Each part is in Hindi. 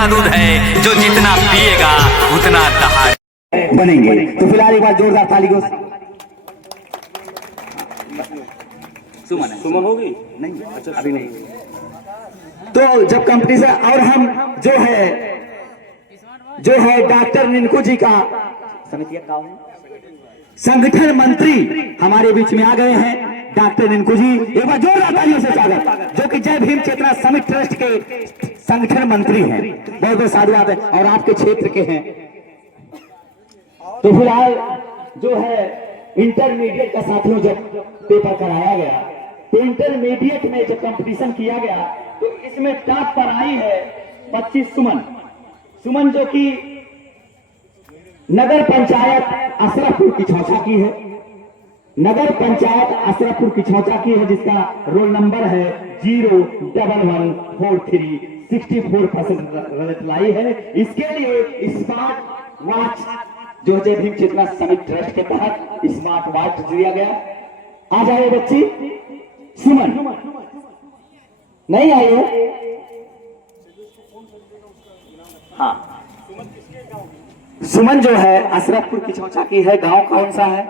का दूध है जो जितना पिएगा उतना दहाड़ बनेंगे। तो फिलहाल एक बार जोरदार ताली को सुमन होगी नहीं, अच्छा अभी नहीं। तो जब कंपटीशन और हम जो है डॉक्टर निनकू जी का समिति का संगठन मंत्री हमारे बीच में आ गए हैं। डॉक्टर निनकू जी, एक बार जोरदार तालियों से स्वागत, जो कि जय भीम चेतना समिट ट्रस्ट के संगठन मंत्री हैं। बहुत बहुत साधुवाद है और आपके क्षेत्र के हैं। तो फिलहाल जो है इंटरमीडिएट का साथियों जब पेपर कराया गया तो इंटरमीडिएट में जब कंपटीशन किया गया तो इसमें टॉप पर आई है 25 सुमन जो कि नगर पंचायत अशरफपुर की छौछा की है। नगर पंचायत अशरफपुर की छौछा की है, जिसका रोल नंबर है 01143 64% रजत लाई है। इसके लिए स्मार्ट वॉच जो जय भीम चेतना समिट ट्रस्ट के तहत स्मार्ट वॉच दिया गया। आ जाए बच्ची सुमन, नहीं आई हो? हाँ, सुमन जो है अशरफपुर की छौछा की है। गांव कौन सा है?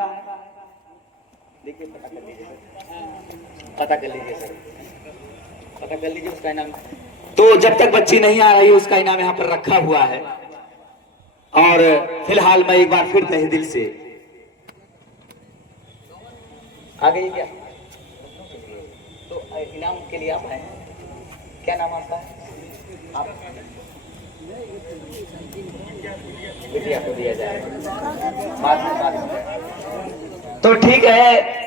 देखिए पता कर लीजिए सर, पता कर लीजिए उसका इनाम। तो जब तक बच्ची नहीं आ रही है उसका इनाम यहाँ पर रखा हुआ है। और फिलहाल मैं एक बार फिर तहे दिल से आ गई क्या? तो इनाम के लिए आप आए, क्या नाम आपका है? आप देखिए आपको दिया जाएगा बाद में। तो ठीक है,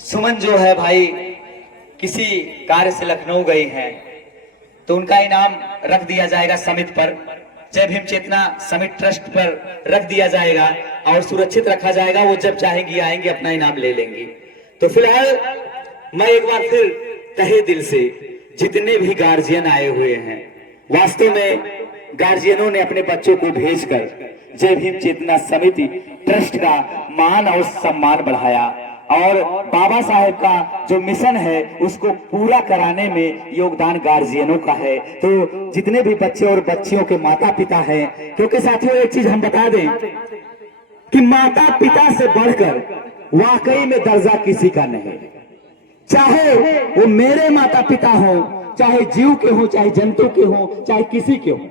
सुमन जो है भाई किसी कार्य से लखनऊ गई हैं तो उनका इनाम रख दिया जाएगा समिति पर, जय भीम चेतना समिट ट्रस्ट पर रख दिया जाएगा और सुरक्षित रखा जाएगा। वो जब चाहेंगी आएंगे अपना इनाम ले लेंगी। तो फिलहाल मैं एक बार फिर तहे दिल से जितने भी गार्जियन आए हुए हैं, वास्तव में गार्जियनों ने अपने बच्चों को भेजकर जय भीम चेतना समिति ट्रस्ट का मान और सम्मान बढ़ाया और बाबा साहेब का जो मिशन है उसको पूरा कराने में योगदान गार्जियनों का है। तो जितने भी बच्चे और बच्चियों के माता पिता हैं, क्योंकि साथियों एक चीज हम बता दें कि माता पिता से बढ़कर वाकई में दर्जा किसी का नहीं, चाहे वो मेरे माता पिता हो, चाहे जीव के हो, चाहे जंतु के हो, चाहे किसी के हो।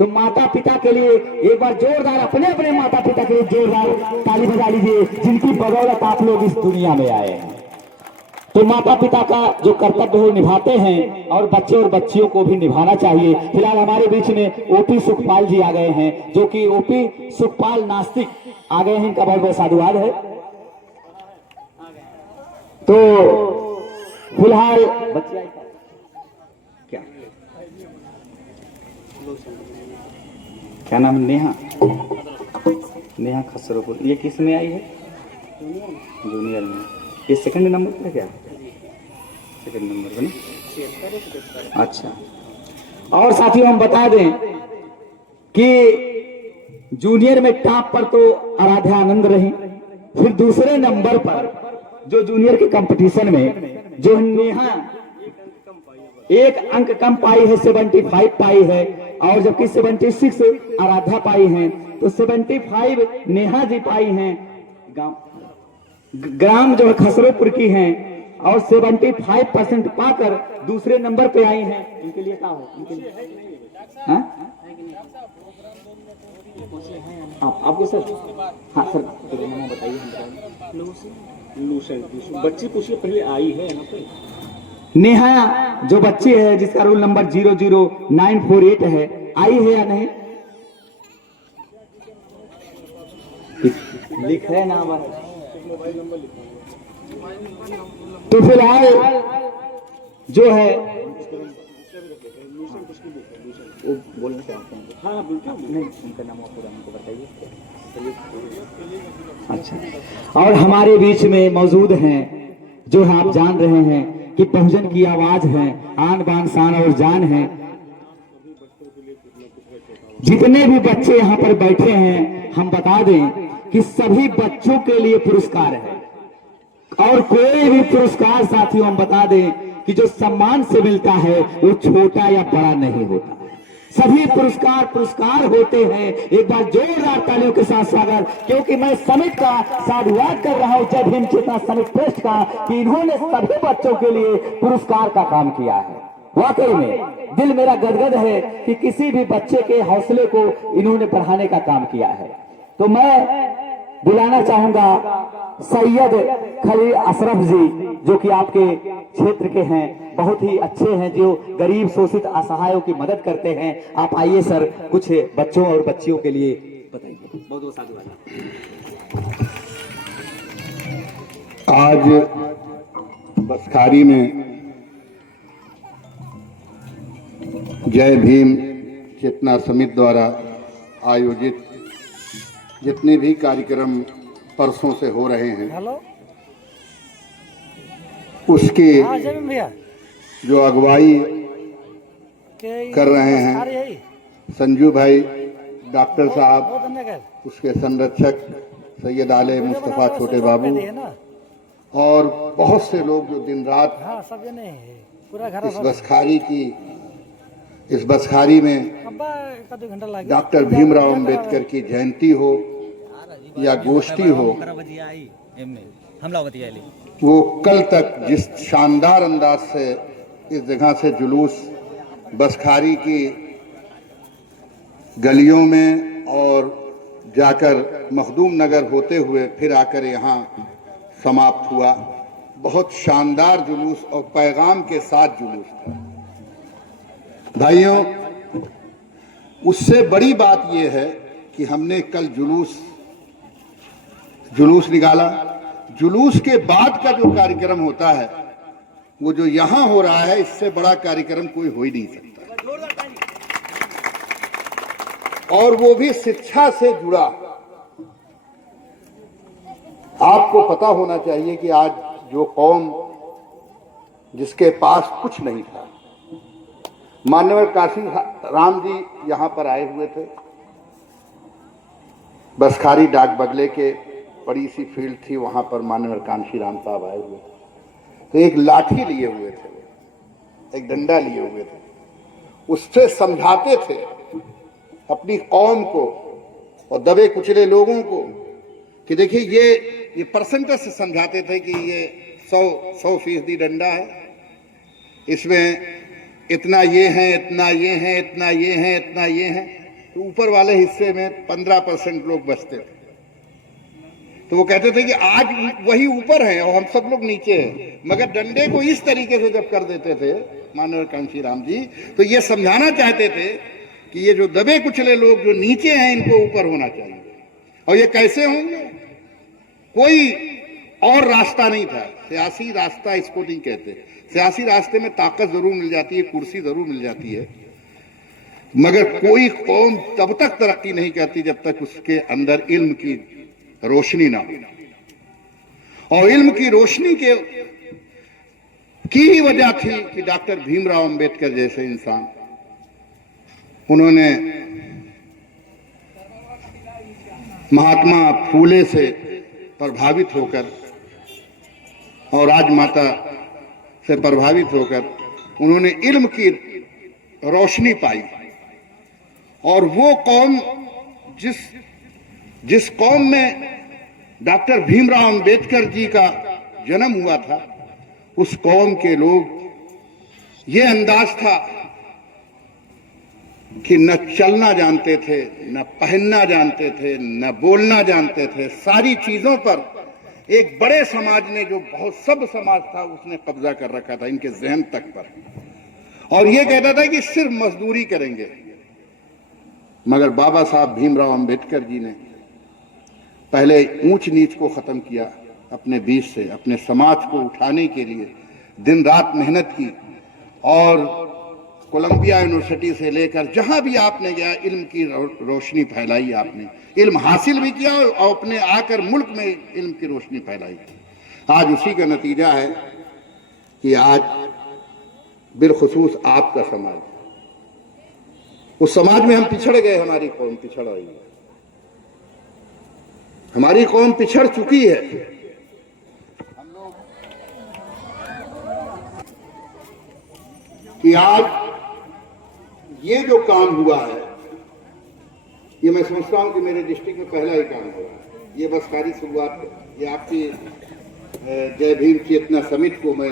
तो माता पिता के लिए एक बार जोरदार अपने अपने माता पिता के लिए जोरदार ताली बजा लीजिए, जिनकी बदौलत आप लोग इस दुनिया में आए हैं। तो माता पिता का जो कर्तव्य है निभाते हैं और बच्चे और बच्चियों को भी निभाना चाहिए। फिलहाल हमारे बीच में ओपी सुखपाल जी आ गए हैं, जो कि ओपी सुखपाल नास्तिक आ गए हैं। इनका बहुत बहुत साधुवाद है। तो फिलहाल क्या नाम? नेहा खसरोपुर। ये किस में आई है? जूनियर में। ये सेकंड नंबर पर क्या? सेकंड नंबर पर ना। अच्छा, और साथियों हम बता दें कि जूनियर में टॉप पर तो आराध्या आनंद रही। फिर दूसरे नंबर पर जो जूनियर के कंपटीशन में जो नेहा एक अंक कम पाई है, 75 पाई है, और जबकि 76 आराध्या पाई हैं। तो 75 नेहा जी पाई हैं, ग्राम जो है खसरोपुर की हैं, और 75% पाकर दूसरे नंबर पे आई हैं। इनके लिए क्या हो? आपको सर? हाँ सर, बताइए। बच्ची पूछिए, पहले आई है यहाँ पे नेहा जो बच्ची है जिसका रोल नंबर 00948 है, आई है या नहीं? लिख है ना मोबाइल नंबर। तो फिलहाल जो है वो बोलना चाहते हैं। हाँ नहीं, उनका नाम पूरा हमको बताइए। अच्छा, और हमारे बीच में मौजूद हैं जो है आप जान रहे हैं कि बहुजन की आवाज है, आन बान शान और जान है। जितने भी बच्चे यहाँ पर बैठे हैं हम बता दें कि सभी बच्चों के लिए पुरस्कार है, और कोई भी पुरस्कार साथियों हम बता दें कि जो सम्मान से मिलता है वो छोटा या बड़ा नहीं होता। सभी पुरस्कार होते हैं। एक बार जोरदार तालियों के साथ स्वागत, क्योंकि मैं समिट का साधुवाद कर रहा हूं, जय भीम चेतना समिट ट्रस्ट का, कि इन्होंने सभी बच्चों के लिए पुरस्कार का काम किया है। वाकई में दिल मेरा गदगद है कि किसी भी बच्चे के हौसले को इन्होंने बढ़ाने का काम किया है। तो मैं बुलाना चाहूंगा सैयद खलील अशरफ जी, जो कि आपके क्षेत्र के हैं, बहुत ही अच्छे हैं, जो गरीब शोषित असहायों की मदद करते हैं। आप आइए सर, कुछ बच्चों और बच्चियों के लिए बताइए। बहुत बहुत साधुवाद। आज बसखारी में जय भीम चेतना समिति द्वारा आयोजित जितने भी कार्यक्रम परसों से हो रहे हैं, उसके जो अगुवाई कर रहे हैं संजू भाई डॉक्टर साहब, उसके संरक्षक सैयद आले मुस्तफ़ा छोटे बाबू और बहुत से लोग जो दिन रात इस बसखारी में डॉक्टर भीमराव अंबेडकर की जयंती हो या गोष्ठी हो, वो कल तक जिस शानदार अंदाज से इस जगह से जुलूस बसखारी की गलियों में और जाकर मखदूम नगर होते हुए फिर आकर यहाँ समाप्त हुआ, बहुत शानदार जुलूस और पैगाम के साथ जुलूस था। भाइयों, उससे बड़ी बात यह है कि हमने कल जुलूस निकाला। जुलूस के बाद का जो कार्यक्रम होता है, वो जो यहां हो रहा है, इससे बड़ा कार्यक्रम कोई हो ही नहीं सकता, और वो भी शिक्षा से जुड़ा। आपको पता होना चाहिए कि आज जो कौम जिसके पास कुछ नहीं था, माननीय काशी राम जी यहां पर आए हुए थे, बसखारी डाक बंगले के बड़ी सी फील्ड थी, वहां पर माननीय कांशी राम साहब आए हुए थे। तो एक लाठी लिए हुए थे, एक डंडा लिए हुए थे, उससे समझाते थे अपनी कौम को और दबे कुचले लोगों को कि देखिए ये परसेंटेज से समझाते थे कि ये 100% डंडा है, इसमें इतना ये है, इतना ये है, इतना ये है, इतना ये है। तो ऊपर वाले हिस्से में 15% लोग बचते थे। तो वो कहते थे कि आज वही ऊपर है और हम सब लोग नीचे हैं। मगर डंडे को इस तरीके से जब कर देते थे माननीय कांशी राम जी, तो ये समझाना चाहते थे कि ये जो दबे कुचले लोग जो नीचे हैं, इनको ऊपर होना चाहिए। और ये कैसे होंगे? कोई और रास्ता नहीं था, सियासी रास्ता इसको नहीं कहते। सियासी रास्ते में ताकत जरूर मिल जाती है, कुर्सी जरूर मिल जाती है, मगर कोई कौम तब तक तरक्की नहीं करती जब तक उसके अंदर इल्म की रोशनी ना हो। और इल्म की रोशनी की ही वजह थी कि डॉक्टर भीमराव अंबेडकर जैसे इंसान, उन्होंने महात्मा फूले से प्रभावित होकर और राजमाता से प्रभावित होकर उन्होंने इल्म की रोशनी पाई। और वो कौम जिस कौम में डॉक्टर भीमराव अंबेडकर जी का जन्म हुआ था, उस कौम के लोग ये अंदाज था कि न चलना जानते थे, न पहनना जानते थे, न बोलना जानते थे। सारी चीजों पर एक बड़े समाज ने, जो बहुत सब समाज था, उसने कब्जा कर रखा था इनके जहन तक पर। और ये कहता था कि सिर्फ मजदूरी करेंगे। मगर बाबा साहब भीमराव अंबेडकर जी ने पहले ऊंच नीच को खत्म किया, अपने बीच से अपने समाज को उठाने के लिए दिन रात मेहनत की। और कोलंबिया यूनिवर्सिटी से लेकर जहां भी आपने गया, इल्म की रोशनी फैलाई, आपने इल्म हासिल भी किया और अपने आकर मुल्क में इल्म की रोशनी फैलाई। आज उसी का नतीजा है कि आज बिलखुसूस आपका समाज, उस समाज में हम पिछड़ गए, हमारी कौम पिछड़ रही है, हमारी कौम पिछड़ चुकी है। हम लोग कि आज ये जो काम हुआ है, ये मैं समझता हूं कि मेरे डिस्ट्रिक्ट में पहला ही काम हुआ है। ये बस सारी शुरुआत है। ये आपकी जय भीम चेतना समिट को मैं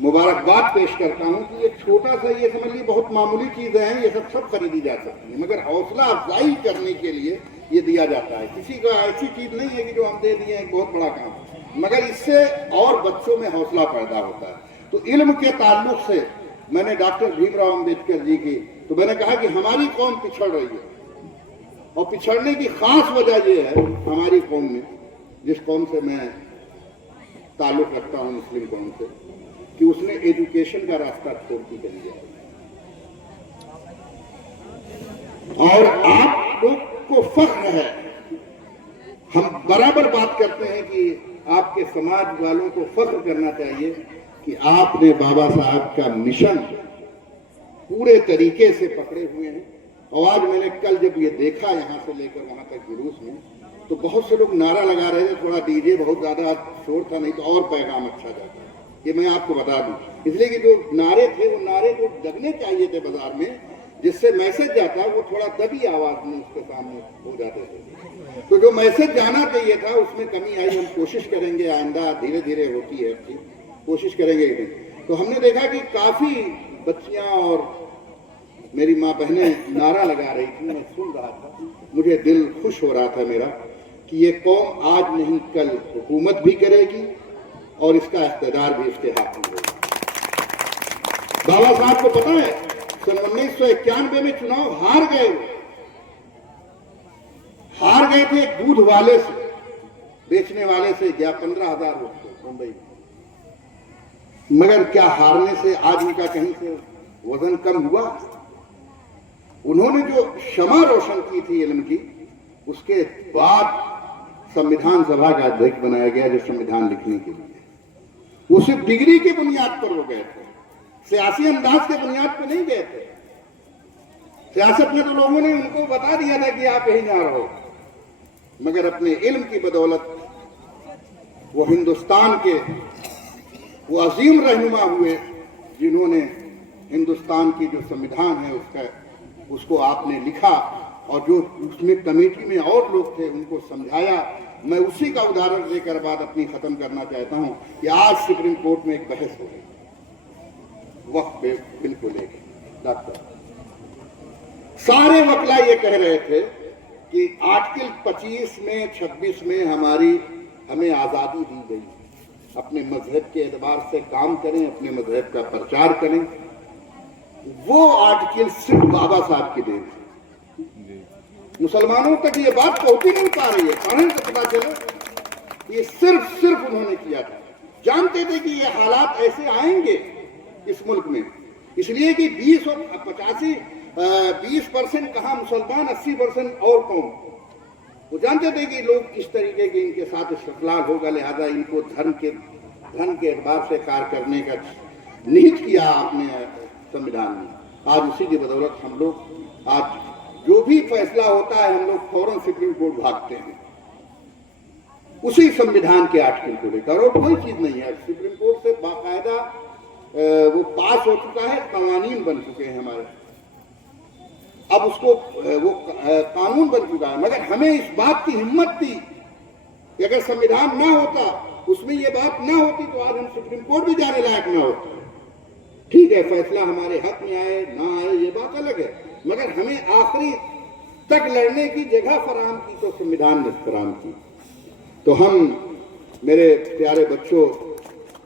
मुबारकबाद पेश करता हूं कि ये छोटा सा, ये समझ लीजिए बहुत मामूली चीजें हैं, ये सब खरीदी जा सकती है, मगर हौसला अफजाई करने के लिए ये दिया जाता है। किसी का ऐसी चीज नहीं है कि जो हम दे दिए एक बहुत बड़ा काम, मगर इससे और बच्चों में हौसला पैदा होता है। तो इल्म के ताल्लुक से मैंने डॉक्टर भीमराव अंबेडकर जी की, तो मैंने कहा कि हमारी कौम पिछड़ रही है, और पिछड़ने की खास वजह ये है हमारी कौम में, जिस कौम से मैं ताल्लुक रखता हूँ, मुस्लिम कौम से, कि उसने एजुकेशन का रास्ता छोड़ के चली गया। और आप लोग को फख्र है, हम बराबर बात करते हैं कि आपके समाज वालों को फख्र करना चाहिए कि आपने बाबा साहब का मिशन पूरे तरीके से पकड़े हुए हैं। और आज मैंने कल जब ये देखा यहाँ से लेकर वहां तक जुलूस में, तो बहुत से लोग नारा लगा रहे थे, थोड़ा डीजे बहुत ज्यादा शोर था, नहीं तो और पैगाम अच्छा जाता। ये मैं आपको बता दूं, इसलिए कि जो नारे थे वो नारे जो लगने चाहिए थे बाजार में, जिससे मैसेज जाता, वो थोड़ा दबी आवाज में उसके सामने हो जाते थे। तो जो मैसेज जाना चाहिए था उसमें कमी आई। हम कोशिश करेंगे, आइंदा धीरे धीरे होती है, कोशिश करेंगे। तो हमने देखा कि काफी बच्चियां और मेरी माँ बहनें नारा लगा रही थी, मैं सुन रहा था, मुझे दिल खुश हो रहा था मेरा कि ये कौम आज नहीं कल हुकूमत भी करेगी और इसका इख्तिदार भी इसके हाथ में होगा। बाबा साहब को पता है सन 1991 में चुनाव हार गए थे एक दूध वाले से, बेचने वाले से, गया 15,000 वोट मुंबई में। मगर क्या हारने से आज उनका कहीं से वजन कम हुआ? उन्होंने जो क्षमा रोशन की थी इल्म की, उसके बाद संविधान सभा का अध्यक्ष बनाया गया, जो संविधान लिखने के लिए। वो सिर्फ डिग्री की बुनियाद पर वो गए थे, सियासी अंदाज के बुनियाद पर नहीं गए थे। सियासत में तो लोगों ने उनको बता दिया था कि आप यही जा रहो, मगर अपने इल्म की बदौलत वो हिंदुस्तान के वो अजीम रहनुमा हुए, जिन्होंने हिंदुस्तान की जो संविधान है उसको आपने लिखा, और जो उसमें कमेटी में और लोग थे उनको समझाया। मैं उसी का उदाहरण देकर बात अपनी खत्म करना चाहता हूं कि आज सुप्रीम कोर्ट में एक बहस हो गई वक्फ बिल को लेकर। डॉक्टर सारे वकला ये कह रहे थे कि आर्टिकल 25 में 26 में हमें आजादी दी गई, अपने मजहब के एतबार से काम करें, अपने मजहब का प्रचार करें। वो आर्टिकल सिर्फ बाबा साहब की देन है। मुसलमानों तक ये बात पहुंच ही नहीं पा रही है, पढ़ने से पता चला ये सिर्फ उन्होंने किया था। जानते थे कि ये हालात ऐसे आएंगे इस मुल्क में, इसलिए कि 20 और 20% कहाँ मुसलमान, 80% और कौम। वो जानते थे कि लोग किस तरीके के इनके साथ इस्तेमाल होगा, लिहाजा इनको धन के एतबार से कार्य करने का निहित किया आपने संविधान में। आज उसी की बदौलत हम लोग, आज जो भी फैसला होता है हम लोग फौरन सुप्रीम कोर्ट भागते हैं उसी संविधान के आर्टिकल को लेकर। और कोई चीज नहीं है, सुप्रीम कोर्ट से बाकायदा वो पास हो चुका है, कानून बन चुके हैं हमारे, अब उसको वो कानून बन चुका है। मगर हमें इस बात की हिम्मत थी कि अगर संविधान ना होता, उसमें ये बात ना होती, तो आज हम सुप्रीम कोर्ट भी जाने लायक ना होते। ठीक है, फैसला हमारे हक में आए ना आए ये बात अलग है, मगर हमें आखिरी तक लड़ने की जगह फराहम की तो संविधान ने फराहम की। तो हम, मेरे प्यारे बच्चों,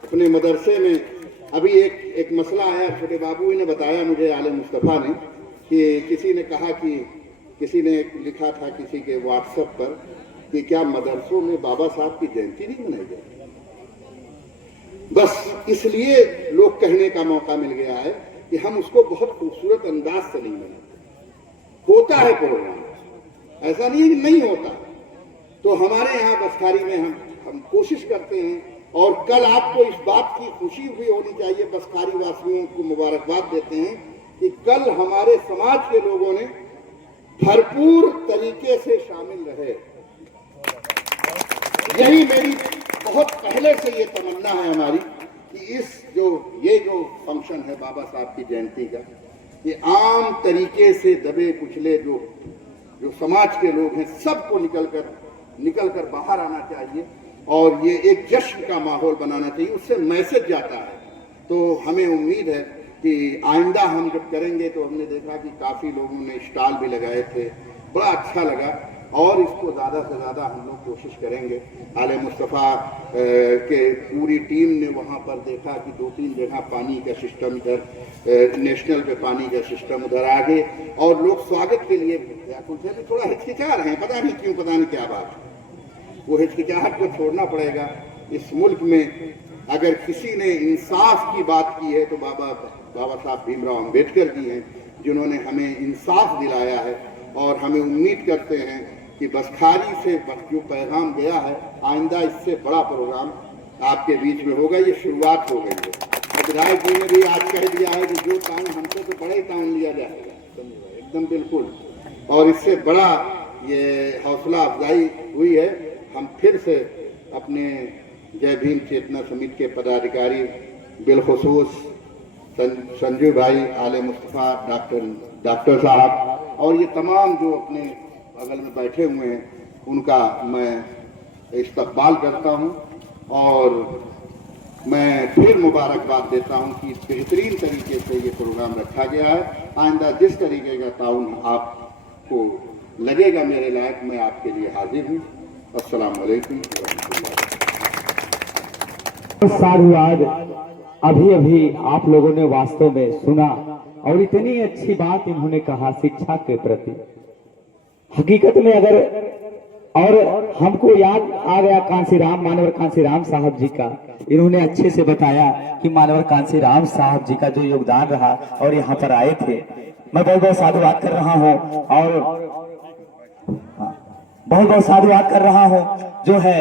अपने मदरसे में अभी एक मसला आया, छोटे बाबू ने बताया मुझे, आले मुस्तफ़ा ने, कि किसी ने कहा कि किसी ने लिखा था किसी के व्हाट्सएप पर कि क्या मदरसों में बाबा साहब की जयंती नहीं मनाई जाती। बस इसलिए लोग कहने का मौका मिल गया है कि हम उसको बहुत खूबसूरत अंदाज से नहीं मनाते। होता है प्रोग्राम, ऐसा नहीं होता। तो हमारे यहाँ बसखारी में हम कोशिश करते हैं, और कल आपको इस बात की खुशी भी होनी चाहिए, बसखारी वासियों को मुबारकबाद देते हैं कि कल हमारे समाज के लोगों ने भरपूर तरीके से शामिल रहे। यही मेरी बहुत पहले से ये तमन्ना है हमारी कि ये जो फंक्शन है बाबा साहब की जयंती का, ये आम तरीके से दबे कुचले जो समाज के लोग हैं, सबको निकल कर बाहर आना चाहिए और ये एक जश्न का माहौल बनाना चाहिए। उससे मैसेज जाता है। तो हमें उम्मीद है कि आइंदा हम जब करेंगे तो हमने देखा कि काफ़ी लोगों ने स्टॉल भी लगाए थे, बड़ा अच्छा लगा और इसको ज़्यादा से ज़्यादा हम लोग कोशिश करेंगे। आले मुस्तफ़ा के पूरी टीम ने वहाँ पर देखा कि 2-3 जगह पानी का सिस्टम, इधर नेशनल पे पानी का सिस्टम, उधर आगे, और लोग स्वागत के लिए व्याकुल थे। भी थोड़ा हिचकिचा रहे हैं, पता नहीं क्यों, पता नहीं क्या बात है। वो हिचकिचाहट को छोड़ना पड़ेगा। इस मुल्क में अगर किसी ने इंसाफ की बात की है तो बाबा साहब भीमराव अंबेडकर जी हैं, जिन्होंने हमें इंसाफ दिलाया है। और हमें उम्मीद करते हैं कि बसखारी से जो पैगाम गया है, आइंदा इससे बड़ा प्रोग्राम आपके बीच में होगा। ये शुरुआत हो गई है। विधायक जी ने भी आज कह दिया है कि जो टाउन हमसे तो बड़े टाउन लिया जाएगा, एकदम बिल्कुल। और इससे बड़ा ये हौसला अफजाई हुई है। हम फिर से अपने जय भीम चेतना समिति के पदाधिकारी, बिलखुसूस संजू भाई, आले मुस्तफ़ा, डॉक्टर साहब और ये तमाम जो अपने बगल में बैठे हुए हैं, उनका मैं इस्तकबाल करता हूं और मैं फिर मुबारकबाद देता हूं कि बेहतरीन तरीके से ये प्रोग्राम रखा गया है। आइंदा जिस तरीके का ताउन आपको लगेगा मेरे लायक, मैं आपके लिए हाजिर हूँ। अस्सलाम वालेकुम। साधुवाद अभी अभी आप लोगों ने वास्तव में सुना और इतनी अच्छी बात इन्होंने कहा शिक्षा के प्रति। हकीकत में अगर और हमको याद आ गया कांसीराम, मानवर कांसीराम साहब जी का। इन्होंने अच्छे से बताया कि मानवर कांसीराम साहब जी का जो योगदान रहा और यहाँ पर आए थे। मैं बहुत बहुत साधुवाद कर रहा हूँ और बहुत बहुत साधुवाद कर रहा हूँ जो है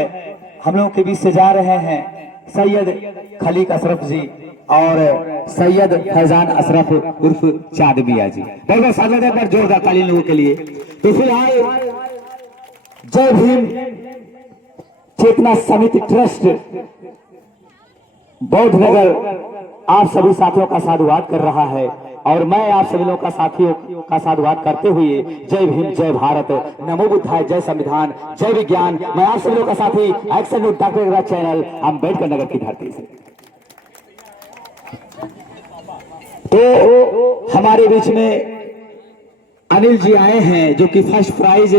हम लोगों के बीच से जा रहे हैं सैयद खलीक अशरफ जी और सैयद फैजान अशरफ उर्फ चांद मियां जी। बहुत बहुत साधुवाद पर जोरदार ताली लोगों के लिए। तो फिलहाल जय भीम चेतना समिति ट्रस्ट बौद्ध नगर आप सभी साथियों का साधुवाद कर रहा है और मैं आप सभी लोगों का साथियों का साधुवाद करते हुए जय भीम, जय भारत, नमो बुद्धाय, जय संविधान, जय विज्ञान, मैं आप सभी लोगों का साथी action news doctor channel Ambedkar Nagar की धरती से। तो हमारे बीच में अनिल जी आए हैं जो कि फर्स्ट प्राइज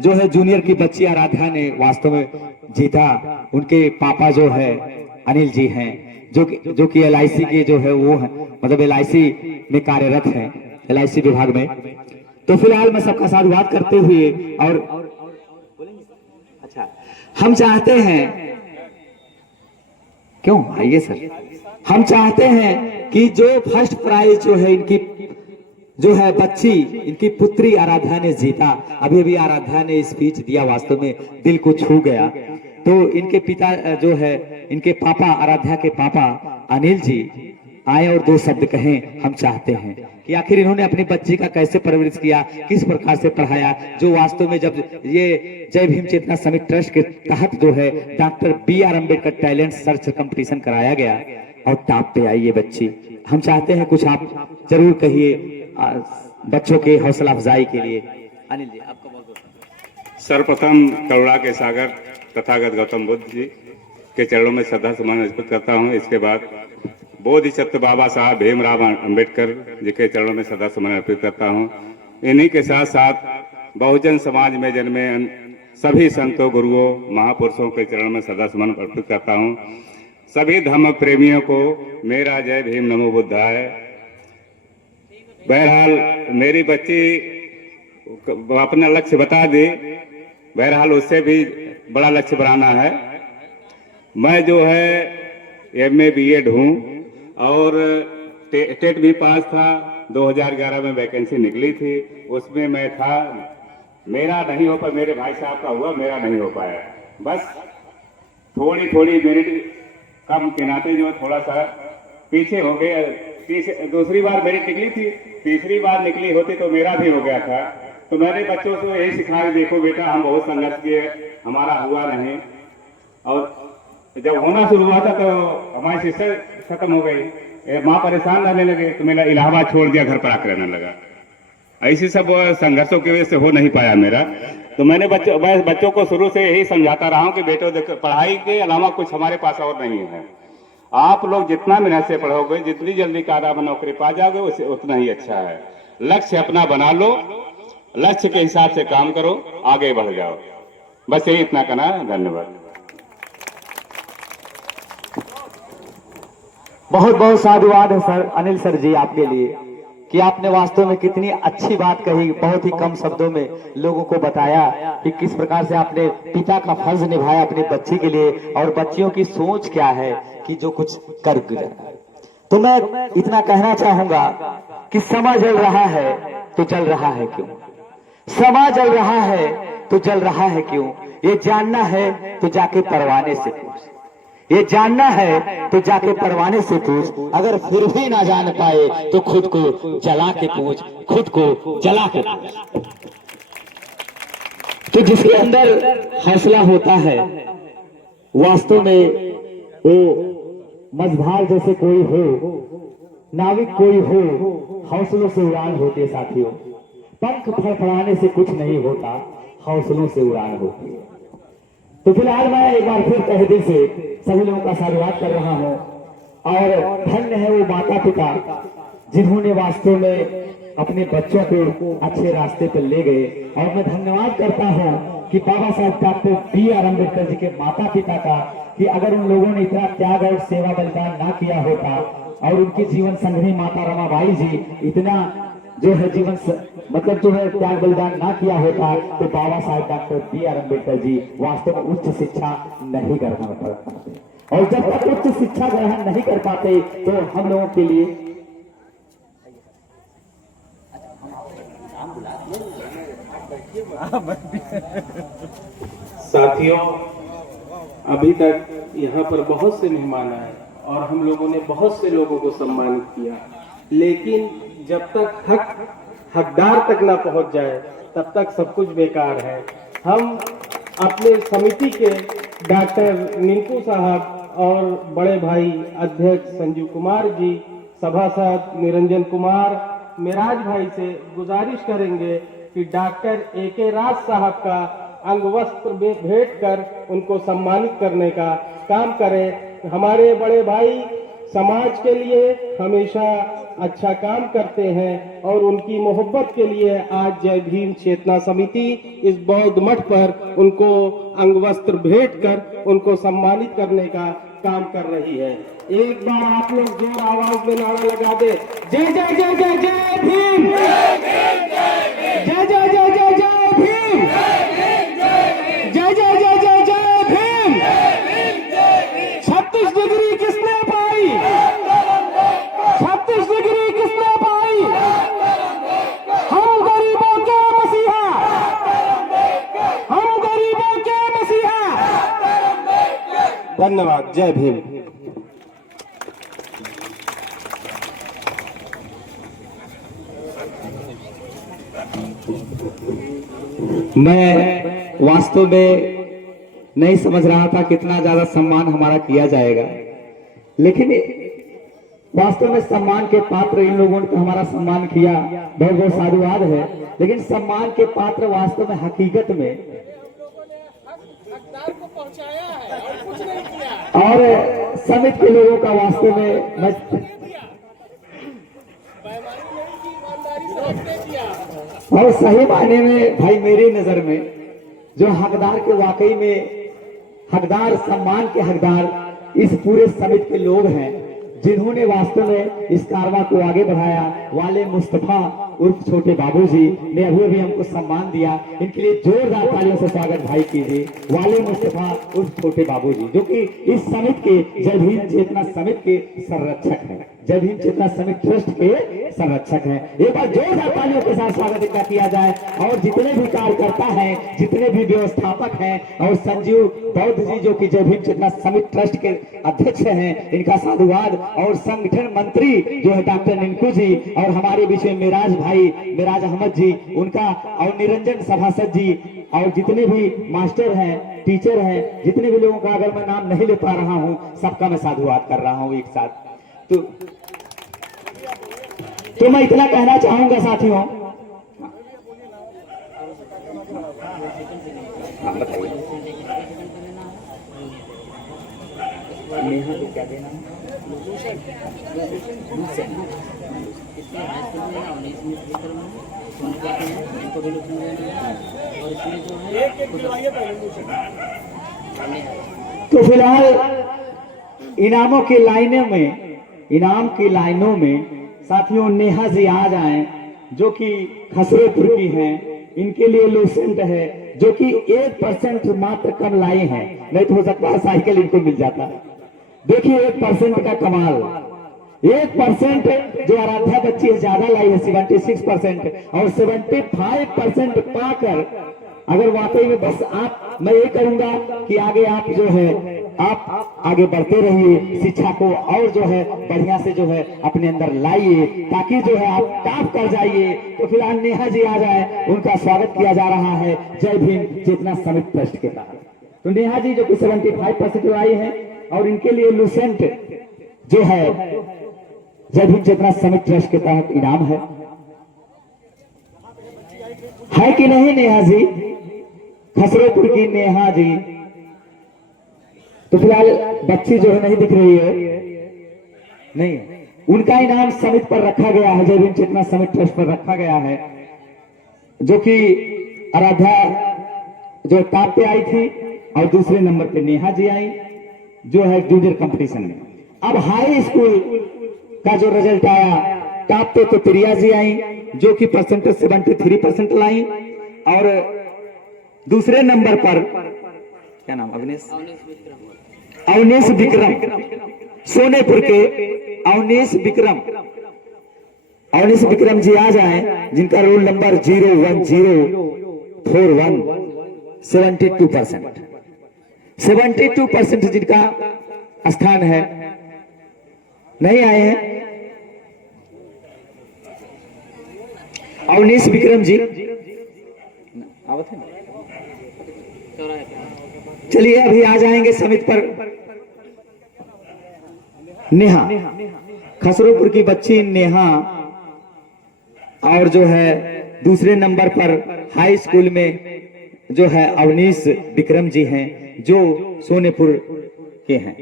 जो है जूनियर की बच्ची आराध्या ने वास्तव में जीता। उनके पापा जो है अनिल जी हैं जो कि LIC के जो है वो है, मतलब LIC में कार्यरत हैं, LIC विभाग में। तो फिलहाल मैं सबका साधुवाद करते हुए और अच्छा हम चाहते हैं, क्यों आइए सर, हम चाहते हैं कि जो फर्स्ट प्राइज जो है इनकी जो है बच्ची, इनकी पुत्री आराध्या ने जीता। अभी अभी आराध्या ने स्पीच दिया, वास्तव में दिल को छू गया। तो इनके पिता जो है, इनके पापा, आराध्या के पापा अनिल जी आए और 2 शब्द कहें। हम चाहते हैं कि आखिर इन्होंने अपनी बच्ची का कैसे परवरिश किया, किस प्रकार से पढ़ाया, जो वास्तव में जब ये जय भीम चेतना समिति ट्रस्ट के तहत जो है doctor BR Ambedkar talent search competition कराया गया और टॉप पे आई ये बच्ची। हम चाहते हैं कुछ आप जरूर कहिए बच्चों के हौसला अफजाई के लिए। अनिल जी आपका बहुत सर्वप्रथम करुणा के सागर तथागत गौतम बुद्ध जी के चरणों में श्रद्धा सुमन अर्पित करता हूं। इसके बाद बोधिसत्व बाबा साहब भीमराव अंबेडकर जी के चरणों में श्रद्धा सुमन अर्पित करता हूं। इन्हीं के साथ साथ बहुजन समाज में जन्मे सभी संतों, गुरुओं, महापुरुषों के चरणों में श्रद्धा सुमन अर्पित करता हूं। सभी धर्म प्रेमियों को मेरा जय भीम, नमो बुद्धाय। बहरहाल मेरी बच्ची अपना लक्ष्य बता दी, बहरहाल उससे भी बड़ा लक्ष्य बनाना है। मैं जो है MA B.Ed हूँ और टेट भी पास था। 2011 में वैकेंसी निकली थी, उसमें मैं था। मेरा नहीं हो पाया, मेरे भाई साहब का हुआ, मेरा नहीं हो पाया। बस थोड़ी मेरिट कम के नाते जो थोड़ा सा पीछे हो गया। दूसरी बार मेरिट निकली थी, तीसरी बार निकली होती तो मेरा भी हो गया था। तो मैंने बच्चों को यही सिखाया, देखो बेटा हम बहुत संघर्ष किए, हमारा हुआ नहीं। और जब होना शुरू हुआ था तो हमारी सिस्टर खत्म हो गई, माँ परेशान रहने लगे तो मैंने इलाहाबाद छोड़ दिया, घर पर आकर रहने लगा। ऐसी सब संघर्षों की वजह से हो नहीं पाया मेरा। तो मैंने बच्चों को शुरू से यही समझाता रहा हूँ कि बेटो देखो, पढ़ाई के अलावा कुछ हमारे पास और नहीं है। आप लोग जितना मेहनत से पढ़ोगे, जितनी जल्दी कायदा में नौकरी पा जाओगे, उसे उतना ही अच्छा है। लक्ष्य अपना बना लो, लक्ष्य के हिसाब से काम करो, आगे बढ़ जाओ। बस यही इतना कहना है। धन्यवाद। बहुत बहुत साधुवाद है सर, अनिल सर जी आपके लिए कि आपने वास्तव में कितनी अच्छी बात कही, बहुत ही कम शब्दों में लोगों को बताया कि किस प्रकार से आपने पिता का फर्ज निभाया अपनी बच्ची के लिए, और बच्चियों की सोच क्या है कि जो कुछ कर गुजरा। तो मैं इतना कहना चाहूंगा कि समय जल रहा है तो जल रहा है क्यों, समय जल रहा है तो जल रहा है क्यों, ये जानना है तो जाके परवाने से पूछ, ये जानना है तो जाके परवाने से पूछ, अगर फिर भी ना जान पाए तो खुद को जला के पूछ, खुद को जला के पूछ। तो जिसके अंदर हौसला होता है, वास्तव में वो मझधार जैसे कोई हो, नाविक कोई हो, हौसलों से उड़ान होती है साथियों। पंख फड़फड़ाने से कुछ नहीं होता, हौसलों से उड़ान होती है। तो फिलहाल मैं एक बार फिर तहे दिल से सभी लोगों का साधुवाद कर रहा हूं, और धन्य है वो माता पिता जिन्होंने वास्तव में अपने बच्चों को अच्छे रास्ते पर ले गए। और मैं धन्यवाद करता हूं कि बाबा साहब डॉक्टर B.R. अम्बेडकर जी के माता पिता का, कि अगर उन लोगों ने इतना त्याग और सेवा बलिदान ना किया होता, और उनकी जीवन संगिनी माता रमाबाई जी इतना जो है जीवन मतलब जो है त्याग बलिदान ना किया होता, तो बाबा साहब डॉक्टर B.R. अम्बेडकर जी वास्तव में उच्च शिक्षा नहीं करना पाते। और जब तक उच्च शिक्षा ग्रहण नहीं कर पाते तो हम लोगों के लिए साथियों, अभी तक यहाँ पर बहुत से मेहमान आए और हम लोगों ने बहुत से लोगों को सम्मानित किया, लेकिन जब तक हकदार तक ना पहुँच जाए तब तक सब कुछ बेकार है। हम अपने समिति के डॉक्टर निंकू साहब और बड़े भाई अध्यक्ष संजीव कुमार जी, सभासद निरंजन कुमार, मेराज भाई से गुजारिश करेंगे कि डॉक्टर A.K. राज साहब का अंग वस्त्र भेंट कर उनको सम्मानित करने का काम करें। हमारे बड़े भाई समाज के लिए हमेशा अच्छा काम करते हैं, और उनकी मोहब्बत के लिए आज जय भीम चेतना समिति इस बौद्ध मठ पर उनको अंग वस्त्र भेंट कर उनको सम्मानित करने का काम कर रही है। एक बार आप लोग जोर आवाज में नारा लगा दे, जय जय जय जय जय भीम, जय जय जय जय जय भीम, जय जय जय जय जय भीम। 36 डिग्री किसने पाई, 36 डिग्री किसने पाई, हम गरीबों के मसीहा, हम गरीबों के मसीहा। धन्यवाद। जय भीम। मैं वास्तव में नहीं समझ रहा था कितना ज्यादा सम्मान हमारा किया जाएगा, लेकिन वास्तव में सम्मान के पात्र इन लोगों ने तो हमारा सम्मान किया, बहुत बहुत साधुवाद है। लेकिन सम्मान के पात्र वास्तव में हकीकत में और समिति के लोगों का वास्तव में और सही मायने में भाई मेरी नजर में जो हकदार के वाकई में हकदार, सम्मान के हकदार इस पूरे समिति के लोग हैं, जिन्होंने वास्तव में इस कारवां को आगे बढ़ाया। वाले मुस्तफा उर्फ छोटे बाबूजी ने अभी अभी हमको सम्मान दिया, इनके लिए जोरदार तालियों से स्वागत भाई कीजिए। वाले मुस्तफा उर्फ छोटे बाबूजी जो कि इस समिति के जय भीम चेतना समिति के संरक्षक हैं, जय भीम चेतना समिति ट्रस्ट के संरक्षक हैं। एक बार जोरदार तालियों के साथ स्वागत इनका किया जाए। और जितने भी कार्यकर्ता हैं, जितने भी व्यवस्थापक हैं, और संजीव बौद्ध जी जो कि जय भीम चेतना समिति ट्रस्ट के अध्यक्ष हैं, इनका साधुवाद। और संगठन मंत्री जो है डॉक्टर निंकू जी, और हमारे बीच में मेराज भाई मेराज अहमद जी, उनका, और निरंजन सभासद जी, और जितने भी मास्टर हैं, टीचर हैं, जितने भी लोगों का अगर मैं नाम नहीं ले पा रहा हूं, सबका मैं साधुवाद कर रहा हूं एक साथ। तो तो मैं इतना कहना चाहूंगा साथियों। हाँ, बताइए। नेहा को क्या देना है? तो फिलहाल इनामों की लाइनों में साथियों नेहा जी आ जाएं, जो कि खसरेपुर की हैं। इनके लिए लूसेंट है, जो कि 1% मात्र कम लाई है, नहीं तो हो सकता है साइकिल इनको मिल जाता है। देखिए 1% का कमाल, 1% जो आराध्या बच्ची ज्यादा लाई है 76%, और 75% पाकर अगर वाकई में बस आप, मैं ये करूंगा कि आगे आप जो है आप आगे बढ़ते रहिए, शिक्षा को और जो है बढ़िया से जो है अपने अंदर लाइए, ताकि जो है आप टॉप कर जाइए। तो फिलहाल नेहा जी आ जाए, उनका स्वागत किया जा रहा है जय भीम चेतना समिति ट्रस्ट के तहत। तो नेहा जी जो कि 75% लाई है, और इनके लिए लूसेंट जो है जय भीम चेतना समिति ट्रस्ट के तहत इनाम है कि नहीं नेहा जी? खसरेपुर की नेहा जी। तो फिलहाल बच्ची जो है नहीं दिख रही है, नहीं, उनका इनाम समिति पर रखा गया है, जय भीम चेतना समिति ट्रस्ट पर रखा गया है, जो कि आराध्या जो टॉप पे आई थी, और दूसरे नंबर पे नेहा जी आई, जो है जूनियर कंपटीशन में। अब हाई स्कूल का जो रिजल्ट आया, टॉप पे तो प्रिया जी आई, जो कि परसेंटेज 73% लाई, और दूसरे नंबर पर क्या नाम, अवनेश विक्रम, सोनेपुर के अवनेश विक्रम जी आ जाएं, जिनका रोल नंबर 01041, 72% जिनका स्थान है। नहीं आए हैं अवनेश विक्रम जी, आवत है। चलिए अभी आ जाएंगे समिति पर नेहा, खसरोपुर की बच्ची नेहा, और जो है दूसरे नंबर पर हाई स्कूल में जो है अवनीश विक्रम जी हैं, जो सोनेपुर के हैं।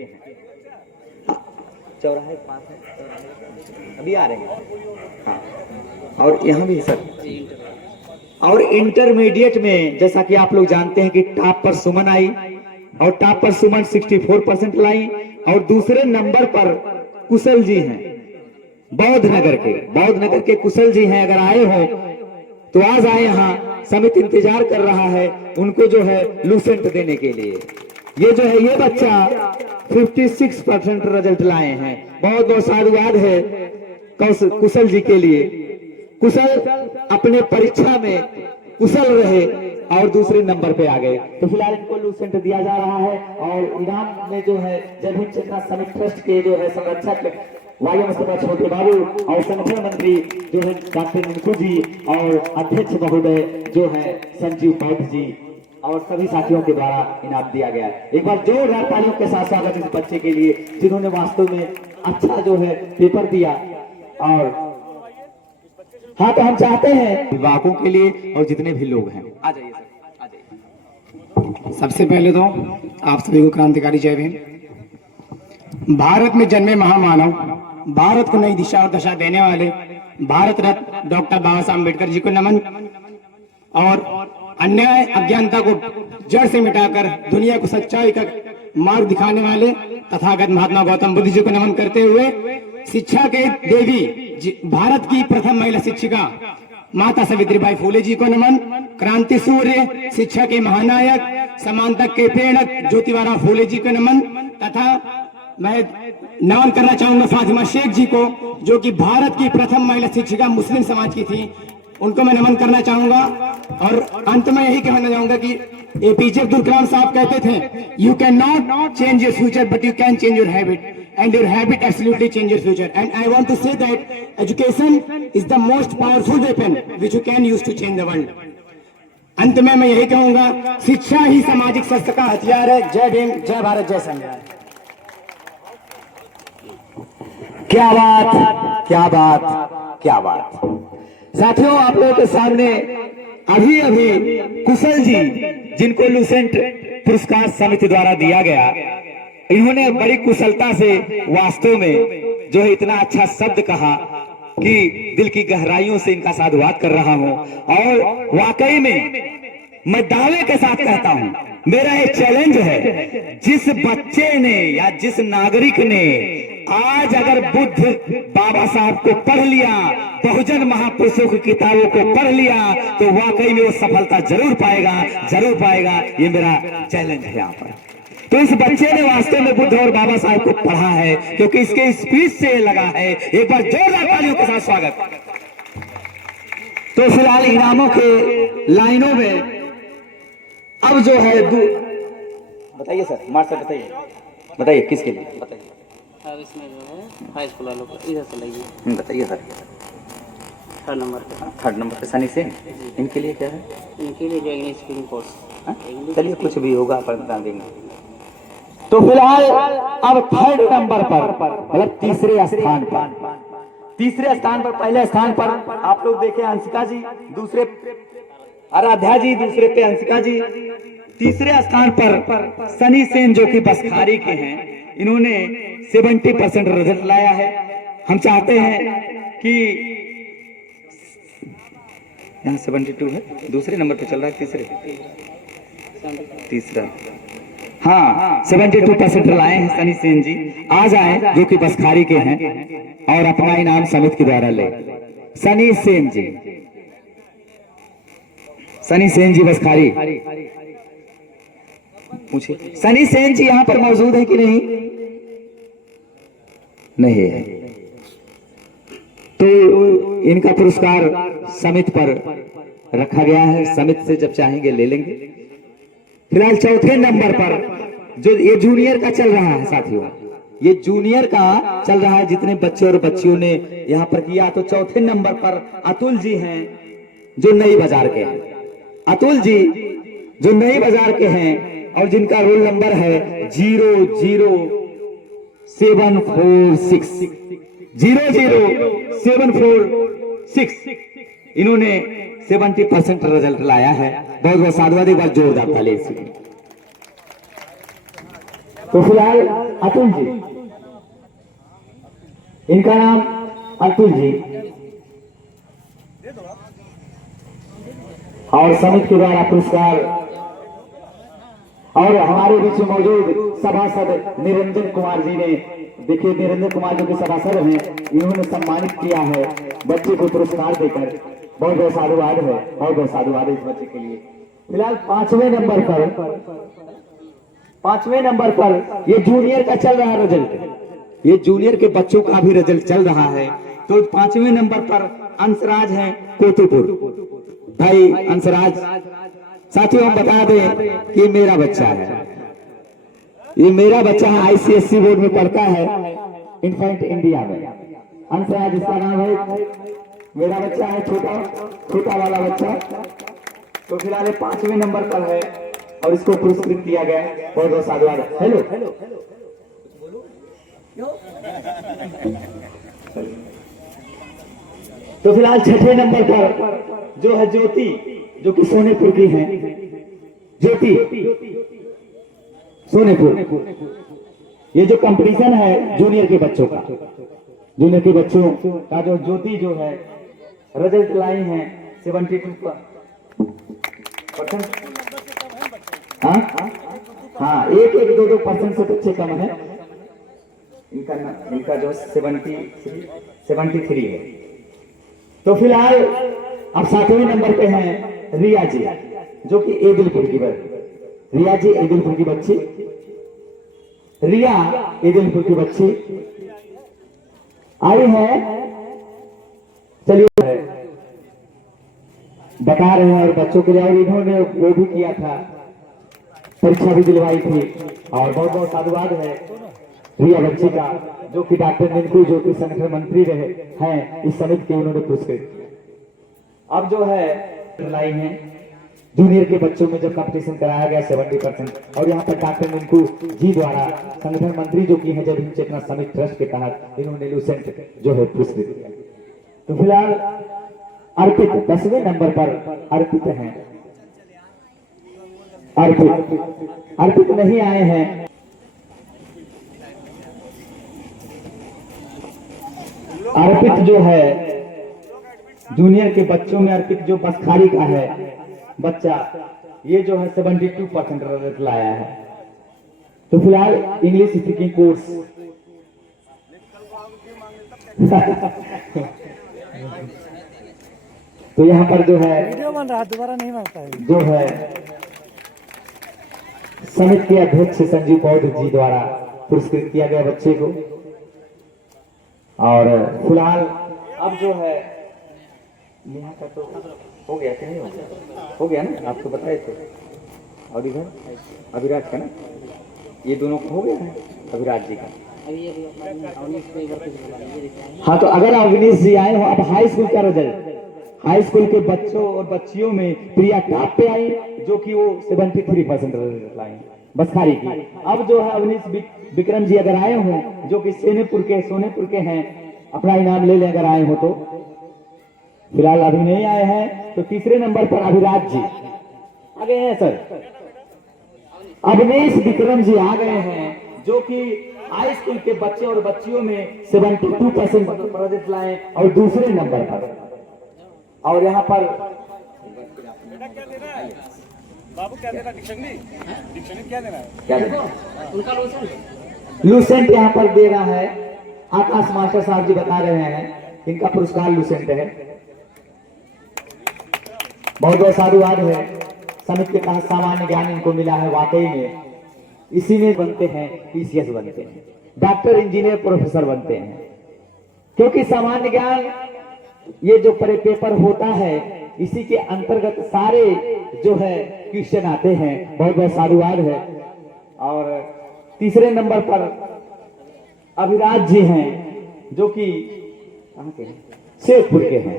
चौराहे पास है, अभी आ रहे हैं। हाँ, और यहाँ भी सर। और इंटरमीडिएट में जैसा कि आप लोग जानते हैं कि टॉप पर सुमन आई, और टॉप पर सुमन 64% लाई, और दूसरे नंबर पर कुशल जी हैं, बौद्ध नगर के कुशल जी हैं। अगर आए हो तो आज आए, यहाँ समिति इंतजार कर रहा है उनको जो है लूसेंट देने के लिए। ये जो है ये बच्चा 56% रिजल्ट लाए हैं। बहुत बहुत साधुवाद है कुशल जी के लिए। कुशल अपने परीक्षा में कुशल रहे और दूसरे नंबर पे आ गए। तो फिलहाल इनको लूसेंट दिया जा रहा है, और इनाम में जो है जय भीम चेतना समिति ट्रस्ट के जो है संरक्षक वायु मुस्तफा छोटे बाबू, और संगठन मंत्री जो है डॉक्टर निंकू जी, और अध्यक्ष महोदय जो है संजीव पैठ जी, और सभी साथियों के द्वारा इनाम दिया गया है। एक बार जोरदार तालियों के साथ स्वागत इस बच्चे के लिए, जिन्होंने वास्तव में अच्छा जो है पेपर दिया। और हाँ, तो हम चाहते हैं अभिभावकों के लिए और जितने भी लोग हैं, आ जाइए सर, आ जाइए। सबसे पहले तो आप सभी को क्रांतिकारी जय भीम। भारत में जन्मे महामानव, भारत को नई दिशा और दशा देने वाले भारत रत्न डॉक्टर बाबा साहब अम्बेडकर जी को नमन, और अन्याय अज्ञानता को जड़ से मिटाकर दुनिया को सच्चाई का मार्ग दिखाने वाले तथागत महात्मा गौतम बुद्ध जी को नमन करते हुए, शिक्षा के देवी भारत की प्रथम महिला शिक्षिका माता सावित्रीबाई फुले जी को नमन, क्रांति सूर्य शिक्षा के महानायक समानता के प्रेरक ज्योतिबा फुले जी को नमन, तथा मैं नमन करना चाहूंगा फातिमा शेख जी को, जो कि भारत की प्रथम महिला शिक्षिका मुस्लिम समाज की थी, उनको मैं नमन करना चाहूंगा। और अंत में यही कहना चाहूंगा कि एपीजे अब्दुल कलाम साहब कहते थे, you can not change your future but you can change your habit, and your habit absolutely change your future. And I want to say that education is the most powerful weapon which you can use to change the world. अंत में मैं यही कहूंगा, शिक्षा ही सामाजिक शस्त्र का हथियार है। जय भीम, जय भारत, जय संविधान। क्या बात, क्या बात, क्या बात। साथियों, आप लोगों के सामने अभी अभी कुशल जी, जिनको लुसेंट पुरस्कार समिति द्वारा दिया गया, इन्होंने बड़ी कुशलता से वास्तव में जो है इतना अच्छा शब्द कहा कि दिल की गहराइयों से इनका साधुवाद कर रहा हूं। और वाकई में मैं दावे के साथ कहता हूं, मेरा एक चैलेंज है, जिस बच्चे ने या जिस नागरिक ने आज अगर बुद्ध बाबा साहब को पढ़ लिया, बहुजन महापुरुषों की किताबों को पढ़ लिया, तो वाकई में वो सफलता जरूर पाएगा, जरूर पाएगा। ये मेरा चैलेंज है यहाँ पर। तो इस बच्चे ने वास्तव में बुद्ध और बाबा साहब को पढ़ा है, क्योंकि इसके स्पीच से लगा है। एक बार जोरदार तालियों के साथ स्वागत। तो फिलहाल इनामों के लाइनों में अब जो है बताइए सर, मार सर बताइए, बताइए किसके लिए बताइए। अब इसमें जो है हाई स्कूल वालों को इधर से लाइए। बताइए सर। 3rd नंबर पे। 3rd नंबर पे सनी सेन, इनके लिए क्या है? इनके लिए जो इंग्लिश स्पीकिंग कोर्स। चलिए कुछ भी होगा अपन बता देंगे। तो फिलहाल अब 3rd नंबर पर, मतलब तीसरे स्थान पर, पहले स्थान पर आप लोग देखें अंशिका जी, दूसरे आराध्या जी, दूसरे पे अंशिका जी, तीसरे स्थान पर सनी सेन जो कि बसखारी के हैं, इन्होंने 70% रिजल्ट लाया है। हम चाहते हैं कि यहाँ 72 है, दूसरे नंबर पे चल रहा है, तीसरा हाँ 72% लाए हैं सनी सेन जी। आ जाए जो कि बसखारी के हैं और अपना इनाम समिति के द्वारा ले। सनी सेन जी, सनी सेन जी बसखारी, पूछिए सनी सेन जी यहाँ पर मौजूद है कि नहीं? नहीं है। तो इनका पुरस्कार समिति पर रखा गया है, समिति से जब चाहेंगे ले लेंगे। फिलहाल 4थे नंबर पर जो ये जूनियर का चल रहा है साथियों, ये जूनियर का चल रहा है, जितने बच्चे और बच्चियों ने यहाँ पर किया। तो 4थे नंबर पर अतुल जी हैं जो नई बाजार के हैं। अतुल जी जो नई बाजार के हैं और जिनका रोल नंबर है 00746, इन्होंने 70% रिजल्ट लाया है। बहुत बहुत साधुवाद, एक बार जोरदार ताली से। तो फिलहाल अतुल जी, इनका नाम अतुल जी, और समिति के द्वारा पुरस्कार। और हमारे बीच में मौजूद सभासद निरंजन कुमार जी ने, देखिए निरंजन कुमार जो कि सभासद हैं, इन्होंने सम्मानित किया है बच्चे को पुरस्कार देकर। बहुत बहुत साधुवाद है, बहुत बहुत साधुवाद है इस बच्चे के लिए। फिलहाल 5वें नंबर पर ये जूनियर का चल रहा है रिजल्ट, ये जूनियर के बच्चों का भी रिजल्ट चल रहा है। तो 5वें नंबर पर अंशराज है कोतुपुर, भाई अंशराज। साथियों हम बता दें कि मेरा बच्चा है, ये मेरा बच्चा है, ICSE बोर्ड में पढ़ता है, इनफैक्ट इंडिया में। अंशराज इसका नाम है, मेरा बच्चा है, छोटा वाला बच्चा। तो फिलहाल 5वें नंबर पर है और इसको पुरस्कृत किया गया। बहुत बहुत साधुवाद। हेलो तो फिलहाल 6ठे नंबर पर जो है ज्योति, जो कि सोनेपुर की है, ज्योति सोनेपुर। ये जो कंपटीशन है जूनियर के बच्चों का, जूनियर के बच्चों का जो ज्योति जो है रिजल्ट लाई है 72%। हाँ 1-2% से बच्चे कम है, इनका जो 73 है। तो फिलहाल अब 7वें नंबर पे हैं रिया जी, जो कि एदिलपुर की रिया जी, एदिलपुर की बच्ची, रिया एदिलपुर की बच्ची आई है। चलिए बता रहे हैं और बच्चों के लिए, और इन्होंने वो भी किया था, परीक्षा भी दिलवाई थी। और बहुत बहुत साधुवाद है रिया बच्ची का, जो कि डॉक्टर निंकू, जो कि संगठन मंत्री रहे हैं इस समिति के, उन्होंने पुरस्कृत। अब जो है लाई है जूनियर के बच्चों में जब कंपटीशन कराया गया 70%, और यहाँ पर डॉक्टर मिंकू जी द्वारा संगठन मंत्री जो की है जब हिम चेतना समिति ट्रस्ट के तहत इन्होंने लूसेंट जो है पुरस्कृत किया। तो फिलहाल अर्पित 10वें नंबर पर अर्पित हैं। अर्पित नहीं आए हैं। अर्पित जो है जूनियर के बच्चों में अर्पित जो बसखारी का है बच्चा, ये जो है 72% रिजल्ट लाया है। तो फिलहाल इंग्लिश स्पीकिंग कोर्स तो यहाँ पर जो है वीडियो बन रहा, दोबारा नहीं मांगता है, जो है समिति के अध्यक्ष संजीव पौध जी द्वारा पुरस्कृत किया गया बच्चे को। और फिलहाल अब जो है यहाँ का तो हो गया कि नहीं हो गया? हो गया ना, आपको बताए थे। और इधर अभिराज का ना, ये दोनों का हो गया है, अभिराज जी का। हाँ, तो अगर अवनीश जी आए हो, अब हाई स्कूल का रिजल्ट, हाई स्कूल के बच्चों और बच्चियों में प्रिया टॉप पे आई, जो कि वो 73% रिजल्ट लाई बसखारी की। अब जो है अवनीश विक्रम जी अगर आए हो, जो कि सोनेपुर के हैं, अपना इनाम ले ले अगर आए हो तो। फिलहाल अभी नहीं आए हैं। तो तीसरे नंबर पर अभिराज जी आ गए हैं सर। अवनीश विक्रम जी आ गए हैं, जो कि हाई स्कूल के बच्चे और बच्चियों में 72% प्रोजेक्ट लाए और दूसरे नंबर पर। और यहाँ पर बाबू क्या देना, डिक्शनरी क्या देना, क्या देना उनका लूसेंट यहाँ पर दे रहा है। आकाश मास्टर साहब जी बता रहे हैं इनका पुरस्कार लूसेंट है। बहुत बहुत साधुवाद है। समिति के तहत सामान्य ज्ञान इनको मिला है। वाकई में इसी में बनते हैं पीसीएस बनते हैं, डॉक्टर, इंजीनियर, प्रोफेसर बनते हैं। क्योंकि सामान्य ज्ञान ये जो पेपर होता है, इसी के अंतर्गत सारे जो है क्वेश्चन आते हैं। बहुत बहुत साधुवाद है। और तीसरे नंबर पर अभिराज जी हैं, जो कि कहाँ के हैं, शेखपुर के हैं।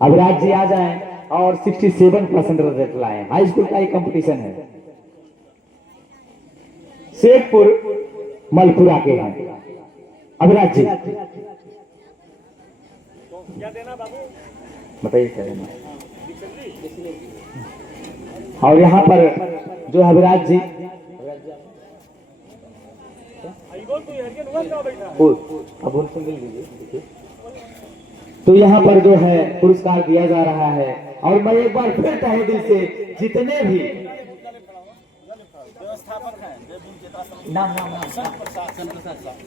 अभिराज जी आ जाएं और 67% रिजल्ट लाए। हाई स्कूल का ही कंपटीशन है। शेखपुर मलपुरा के हैं अभिराज जी। बताइए क्या देना। और यहाँ पर जो अभिराज जी तो यहाँ पर जो है पुरस्कार दिया जा रहा है। और मैं एक बार फिर तहे दिल से जितने भी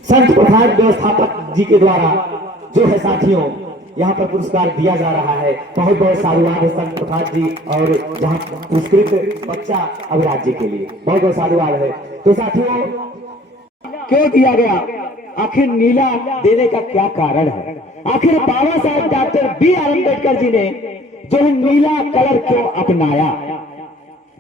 संत प्रसाद व्यवस्थापक जी के द्वारा जो है साथियों यहाँ पर पुरस्कार दिया जा रहा है। बहुत बहुत साधुवाद है संत प्रसाद जी और जहाँ पुरस्कृत बच्चा अभिराज जी के लिए बहुत बहुत साधुवाद है। तो साथियों क्यों दिया गया, आखिर नीला देने का क्या कारण है? आखिर बाबा साहेब डॉक्टर B.R. अम्बेडकर जी ने जो नीला कलर क्यों अपनाया?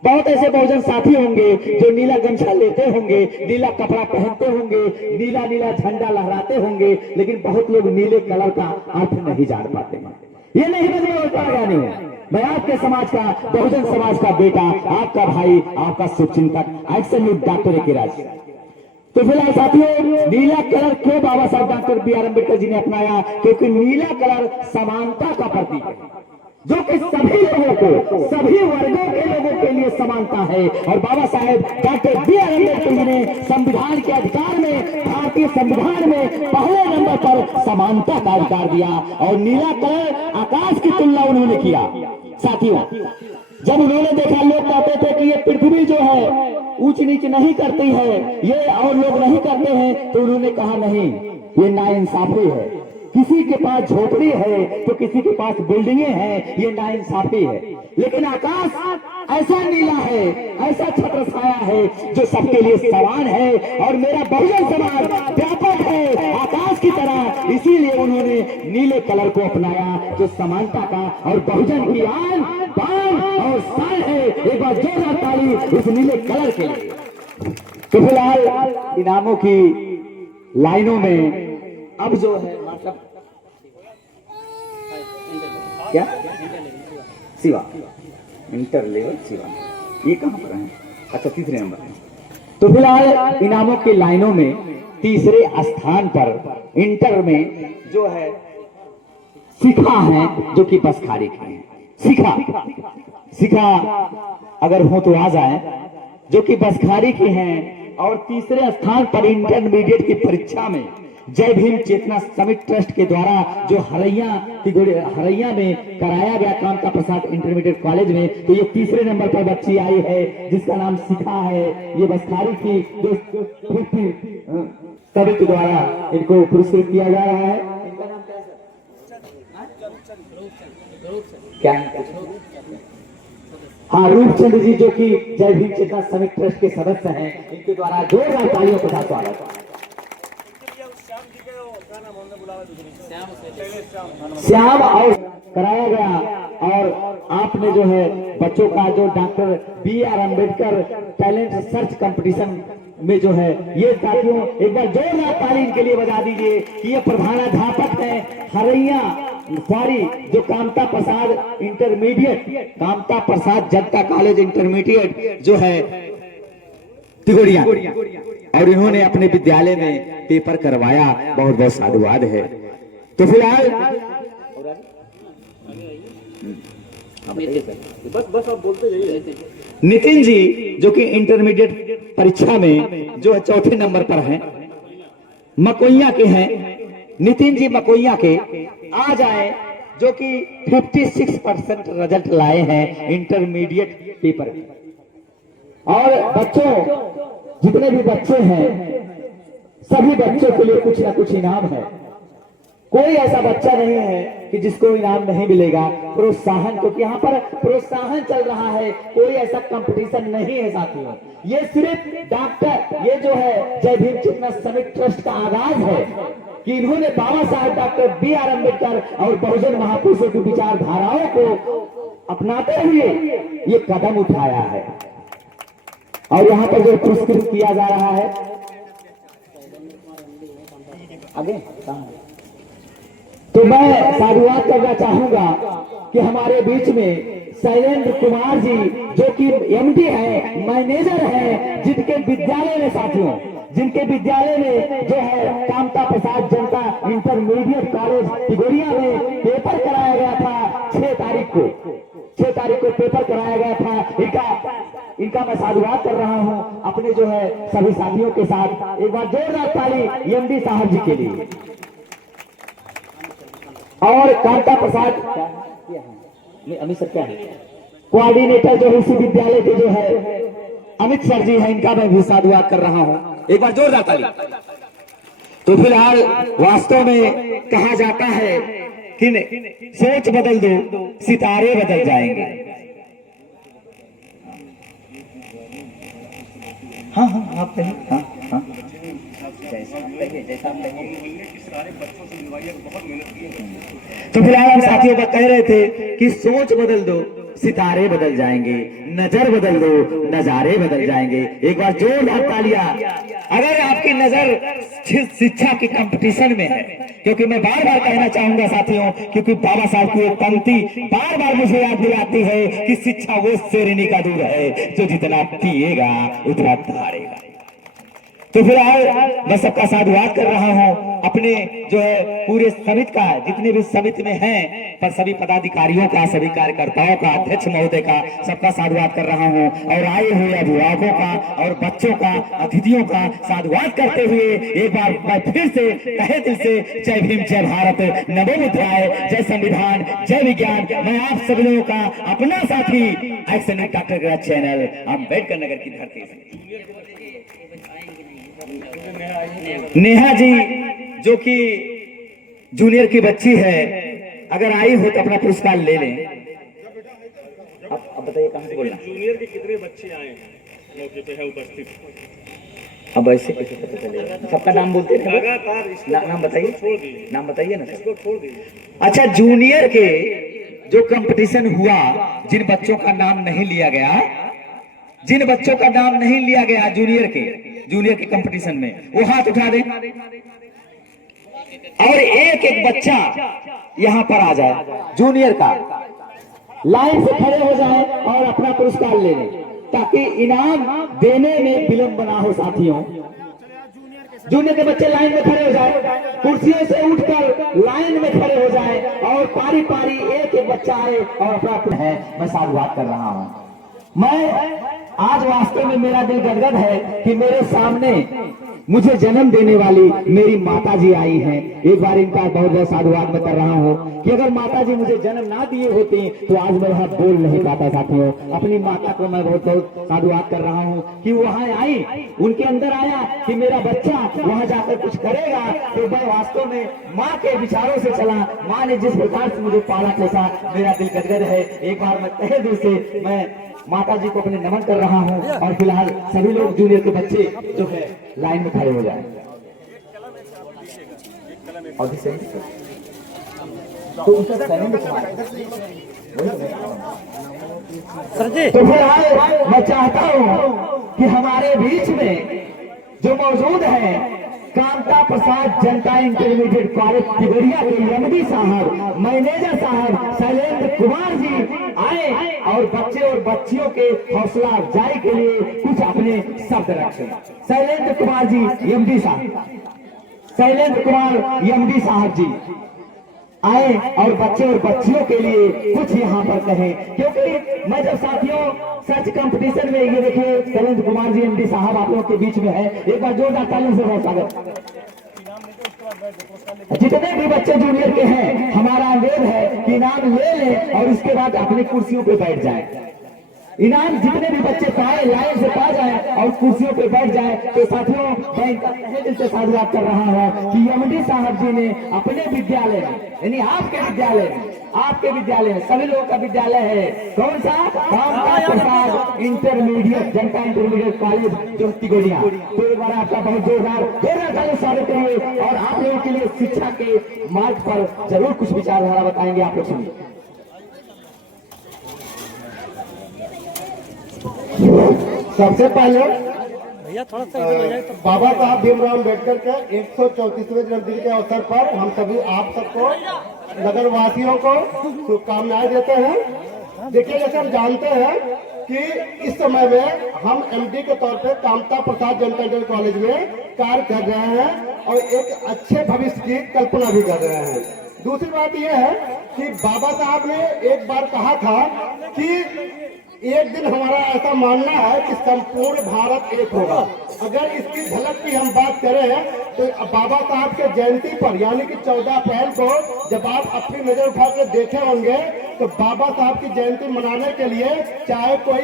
बहुत ऐसे बहुजन साथी होंगे जो नीला गमछा लेते होंगे, नीला कपड़ा पहनते होंगे, नीला नीला झंडा लहराते होंगे, लेकिन बहुत लोग नीले कलर का अर्थ नहीं जान पाते हैं। ये नहीं बदला नहीं है। मैं आपके समाज का, बहुजन समाज का बेटा, आपका भाई, आपका शुभचिंतक एक्शन डॉक्टर एकिराज। तो फिलहाल साथियों नीला कलर क्यों बाबा साहब डॉक्टर B.R. अम्बेडकर जी ने अपनाया? क्योंकि नीला कलर समानता का प्रतीक है, जो कि सभी लोगों को, सभी वर्गों के लोगों के लिए समानता है। और बाबा साहेब डॉक्टर B.R. अम्बेडकर जी ने संविधान के अधिकार में, भारतीय संविधान में पहले नंबर पर समानता का अधिकार दिया। और नीला कलर आकाश की तुलना उन्होंने किया। साथियों जब उन्होंने देखा, लोग कहते थे कि ये पृथ्वी जो है ऊंच नीच नहीं करती है, ये और लोग नहीं करते हैं, तो उन्होंने कहा नहीं, ये नाइंसाफी है। किसी के पास झोपड़ी है तो किसी के पास बिल्डिंगें हैं, ये नाइंसाफी है। लेकिन आकाश ऐसा नीला है, ऐसा छत्र छाया है जो सबके लिए समान है। और मेरा बहुजन समाज व्यापक है आकाश की तरह, इसीलिए उन्होंने नीले कलर को अपनाया, जो समानता का और बहुजन की आन बान और शान है। एक बार जोरदार ताली इस नीले कलर के लिए। तो फिलहाल इनामों की लाइनों में अब जो है मतलब क्या शिवा इंटर लेवल शिवांग, ये कहाँ पर है? अच्छा, तीसरे नंबर है। तो फिलहाल इनामों की लाइनों में तीसरे स्थान पर इंटर में जो है शिखा है, जो कि बसखारी के हैं। शिखा अगर हो तो आ जाए, जो कि बसखारी के हैं। और तीसरे स्थान पर इंटरमीडिएट की परीक्षा में जय भीम चेतना समिट ट्रस्ट के द्वारा जो हरैया में कराया गया कामता प्रसाद इंटरमीडिएट कॉलेज में, तो ये तीसरे नंबर पर बच्ची आई है जिसका नाम शिखा है। ये बसखारी की जो समिट के द्वारा इनको पुरस्कृत किया जा रहा है। क्या? हाँ, रूपचंद जी, जो कि जय भीम चेतना समिट ट्रस्ट के सदस्य हैं, इनके द्वारा जोरदार तालियों के साथ स्वागत। श्याम और कराया गया। और आपने जो है बच्चों का जो doctor B.R. Ambedkar talent search competition में जो है, ये साथियों एक बार जोरदार ताली इनके लिए बजा दीजिए कि ये प्रधानाध्यापक है हरैया जो कामता प्रसाद इंटरमीडिएट, कामता प्रसाद जनता कॉलेज इंटरमीडिएट जो है तिगोड़िया, और इन्होंने अपने विद्यालय में पेपर करवाया। बहुत बहुत साधुवाद है। तो फिलहाल बस आप बोलते जाइए। नितिन जी, जो कि इंटरमीडिएट परीक्षा में जो है चौथे नंबर पर हैं, मकोइया के हैं। नितिन जी मकोइया के आ जाए, जो कि 56% रिजल्ट लाए हैं इंटरमीडिएट पेपर में। और बच्चों, जितने भी बच्चे हैं, सभी बच्चों के लिए कुछ ना कुछ इनाम है। कोई ऐसा बच्चा नहीं है कि जिसको इनाम नहीं मिलेगा। प्रोत्साहन, क्योंकि यहाँ पर प्रोत्साहन चल रहा है, कोई ऐसा कंपटीशन नहीं है साथियों। ये सिर्फ डॉक्टर, ये जो है जय भीम चेतना समिट ट्रस्ट का आगाज है कि इन्होंने बाबा साहेब डॉक्टर B.R. अम्बेडकर और बहुजन महापुरुषों की विचारधाराओं को अपनाते हुए ये कदम उठाया है। और यहाँ पर जो पुरस्कृत किया जा रहा है, आगे तो मैं साधुवाद करना चाहूंगा कि हमारे बीच में शैलेंद्र कुमार जी, जो कि MD है, मैनेजर है, जिनके विद्यालय में साथियों, जिनके विद्यालय में जो है कामता प्रसाद जनता इंटरमीडिएट कॉलेज तिगोड़िया में पेपर कराया गया था। 6 तारीख को पेपर कराया गया था। इनका मैं साधुवाद कर रहा हूं अपने जो है सभी साथियों के साथ। एक बार जोरदार ताली MD साहब जी के लिए। और कामता प्रसाद अमित सर क्या है, कोऑर्डिनेटर जो इसी विद्यालय के जो है अमित सर जी हैं, इनका मैं भी साधुवाद कर रहा हूं। एक बार जोरदार ताली। तो फिलहाल वास्तव में कहा जाता है कि सोच बदल दो, सितारे बदल जाएंगे। हाँ, आप कहिए। हाँ, तो फिलहाल हम साथियों को कह रहे थे कि सोच बदल दो, सितारे बदल जाएंगे, नजर बदल दो, नजारे बदल जाएंगे। एक बार जोरदार तालियां अगर आपकी नजर शिक्षा के कंपटीशन में है, क्योंकि मैं बार बार कहना चाहूंगा साथियों, क्योंकि बाबा साहब की एक पंक्ति बार बार मुझे याद दिलाती है कि शिक्षा वो शेरनी का दूध है जो जितना पिएगा उतना धारेगा। तो फिलहाल मैं सबका साधुवाद कर रहा हूं, अपने जो है पूरे समिति का, जितने भी समिति में हैं, पर सभी पदाधिकारियों का, सभी कार्यकर्ताओं का, अध्यक्ष महोदय का, सबका साधुवाद कर रहा हूं। और आए हुए अभिभावकों का और बच्चों का, अतिथियों का साधुवाद करते हुए एक बार मैं फिर से तहे दिल से जय भीम, जय भारत, नमो बुद्धाय, जय संविधान, जय विज्ञान। मैं आप सभी लोगों का अपना साथी action doctor channel Ambedkar Nagar की धरती से नेहा जी, जो कि जूनियर की बच्ची है, अगर आई हो तो अपना पुरस्कार ले लें। अब बताइए कहां से बोलना। जूनियर के कितने बच्चे आए हैं मौके पे है उपस्थित? अब ऐसे कैसे पता चलेगा? सबका नाम बोलते हैं, लगातार नाम बताइए, छोड़ दीजिए, नाम बताइए ना इसको छोड़ दीजिए। अच्छा, जूनियर के जो कंपटीशन हुआ, जिन बच्चों का नाम नहीं लिया गया, जिन बच्चों का नाम नहीं लिया गया जूनियर के कंपटीशन में, वो हाथ उठा दें और एक एक बच्चा यहां पर आ जाए जूनियर का। लाइन से खड़े हो जाएं और अपना पुरस्कार ले लें, ताकि इनाम देने में विलंब ना हो। साथियों, जूनियर के बच्चे लाइन में खड़े हो जाएं, कुर्सियों से उठकर लाइन में खड़े हो जाएं और पारी पारी एक एक बच्चा आए और अपना है। मैं साधुवाद कर रहा हूं। मैं आज वास्तव में मेरा दिल गदगद है कि मेरे सामने मुझे जन्म देने वाली मेरी माता जी आई हैं। एक बार इनका बहुत बहुत साधुवाद मैं कर रहा हूँ कि अगर माता जी मुझे जन्म ना दिए होती तो आज मैं वहां बोल नहीं पाता। साथियों, अपनी माता को मैं बहुत बहुत साधुवाद कर रहा हूँ कि वहां आई, उनके अंदर आया कि मेरा बच्चा वहां जाकर कुछ करेगा। तो मैं वास्तव में माँ के विचारों से चला। माँ ने जिस प्रकार से मुझे पाला पोसा, मेरा दिल गदगद है। एक बार मैं तहे दिल से मैं माता जी को अपने नमन कर रहा हूं। और फिलहाल सभी लोग जूनियर के बच्चे जो है लाइन में खड़े हो जाएं। और तो उनका तो फिलहाल मैं चाहता हूं कि हमारे बीच में जो मौजूद है कांता प्रसाद जनता इंटरमीडिएट कॉलेज तिगड़िया के एमडी साहब, मैनेजर साहब शैलेंद्र कुमार जी आए और बच्चे और बच्चियों के हौसला अफजाई के लिए कुछ अपने शब्द रखें। शैलेंद्र कुमार जी एमडी साहब, शैलेंद्र कुमार एमडी साहब जी आए और बच्चे और बच्चियों के लिए कुछ यहाँ पर कहें। क्योंकि मैं जब साथियों सच कंपटीशन में, ये देखिए शैलेंद्र कुमार जी एमडी साहब आप लोगों के बीच में है, एक बार जोरदार तालियों से बहुत स्वागत। जितने भी बच्चे जूनियर के हैं, हमारा अनुरोध है कि इनाम ले लें और इसके बाद अपनी कुर्सियों पे बैठ जाएं। इनाम जितने भी बच्चे पाए लाइन से पा जाए और कुर्सियों पे बैठ जाए। तो साथियों, मैं इनका तहे दिल से साधुवाद कर रहा हूँ कि एमडी साहब जी ने अपने विद्यालय में, यानी आपके विद्यालय में सभी लोगों का विद्यालय है, कौन सा? कांता प्रसाद इंटरमीडिएट जनता इंटरमीडिएट कॉलेज जो तिगड़िया। तो एक बार आपका बहुत जोरदार स्वागत करिए और आप लोगों के लिए शिक्षा के मार्ग पर जरूर कुछ विचारधारा बताएंगे। आप लोग सुनिए। सबसे पहले बाबा साहब भीमराव अम्बेडकर के 134वें जन्मदिन के अवसर पर हम सभी आप सबको, नगर वासियों को शुभकामनाएं देते हैं। देखिए, जैसे हम जानते हैं कि इस समय में हम एमडी के तौर पे कांता प्रसाद जनता इंटर कॉलेज में कार्य कर रहे हैं और एक अच्छे भविष्य की कल्पना भी कर रहे हैं। दूसरी बात यह है कि बाबा साहब ने एक बार कहा था कि एक दिन हमारा ऐसा मानना है कि संपूर्ण भारत एक होगा। अगर इसकी झलक की हम बात करें तो बाबा साहब के जयंती पर, यानी कि 14 अप्रैल को जब आप अपनी नजर उठा कर देखे होंगे तो बाबा साहब की जयंती मनाने के लिए चाहे कोई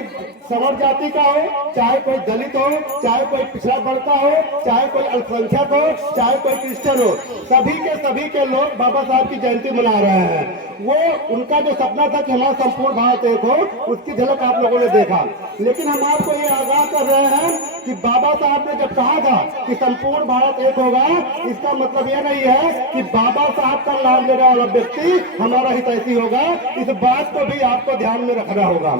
सवर्ण जाति का हो, चाहे कोई दलित हो, चाहे कोई पिछड़ा वर्ग का हो, चाहे कोई अल्पसंख्यक हो, चाहे कोई क्रिश्चियन हो, सभी के लोग बाबा साहब की जयंती मना रहे हैं। वो उनका जो सपना था कि हमारा संपूर्ण भारत एक हो, उसकी झलक आप लोगों ने देखा। लेकिन हम आपको ये आगाह कर रहे हैं कि बाबा साहब ने जब कहा था कि संपूर्ण भारत एक होगा, इसका मतलब यह नहीं है कि बाबा साहब का नाम लेने वाला व्यक्ति हमारा हितैषी होगा। इस बात को भी आपको ध्यान में रखना होगा।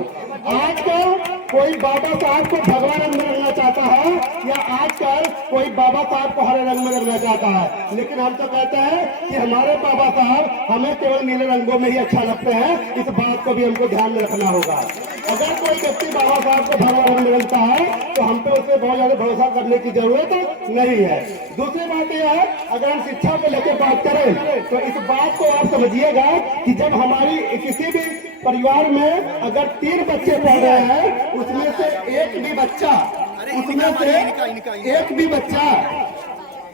आजकल कोई बाबा साहब को भगवा रंग में रखना चाहता है या आजकल कोई बाबा साहब को हरे रंग में रखना चाहता है, लेकिन हम तो कहते हैं कि हमारे बाबा साहब हमें केवल नीले रंगों में ही अच्छा लगते हैं। इस बात को भी हमको ध्यान में रखना होगा। अगर कोई व्यक्ति बाबा साहब को भगवा रंग में रखता है तो हम पे उससे बहुत ज्यादा भरोसा करने की जरूरत नहीं है। दूसरी बात यह है, अगर हम शिक्षा को लेकर बात करें तो इस बात को आप समझिएगा कि जब हमारी किसी भी परिवार में अगर 3 बच्चे पढ़ रहे हैं, उसमें से एक भी बच्चा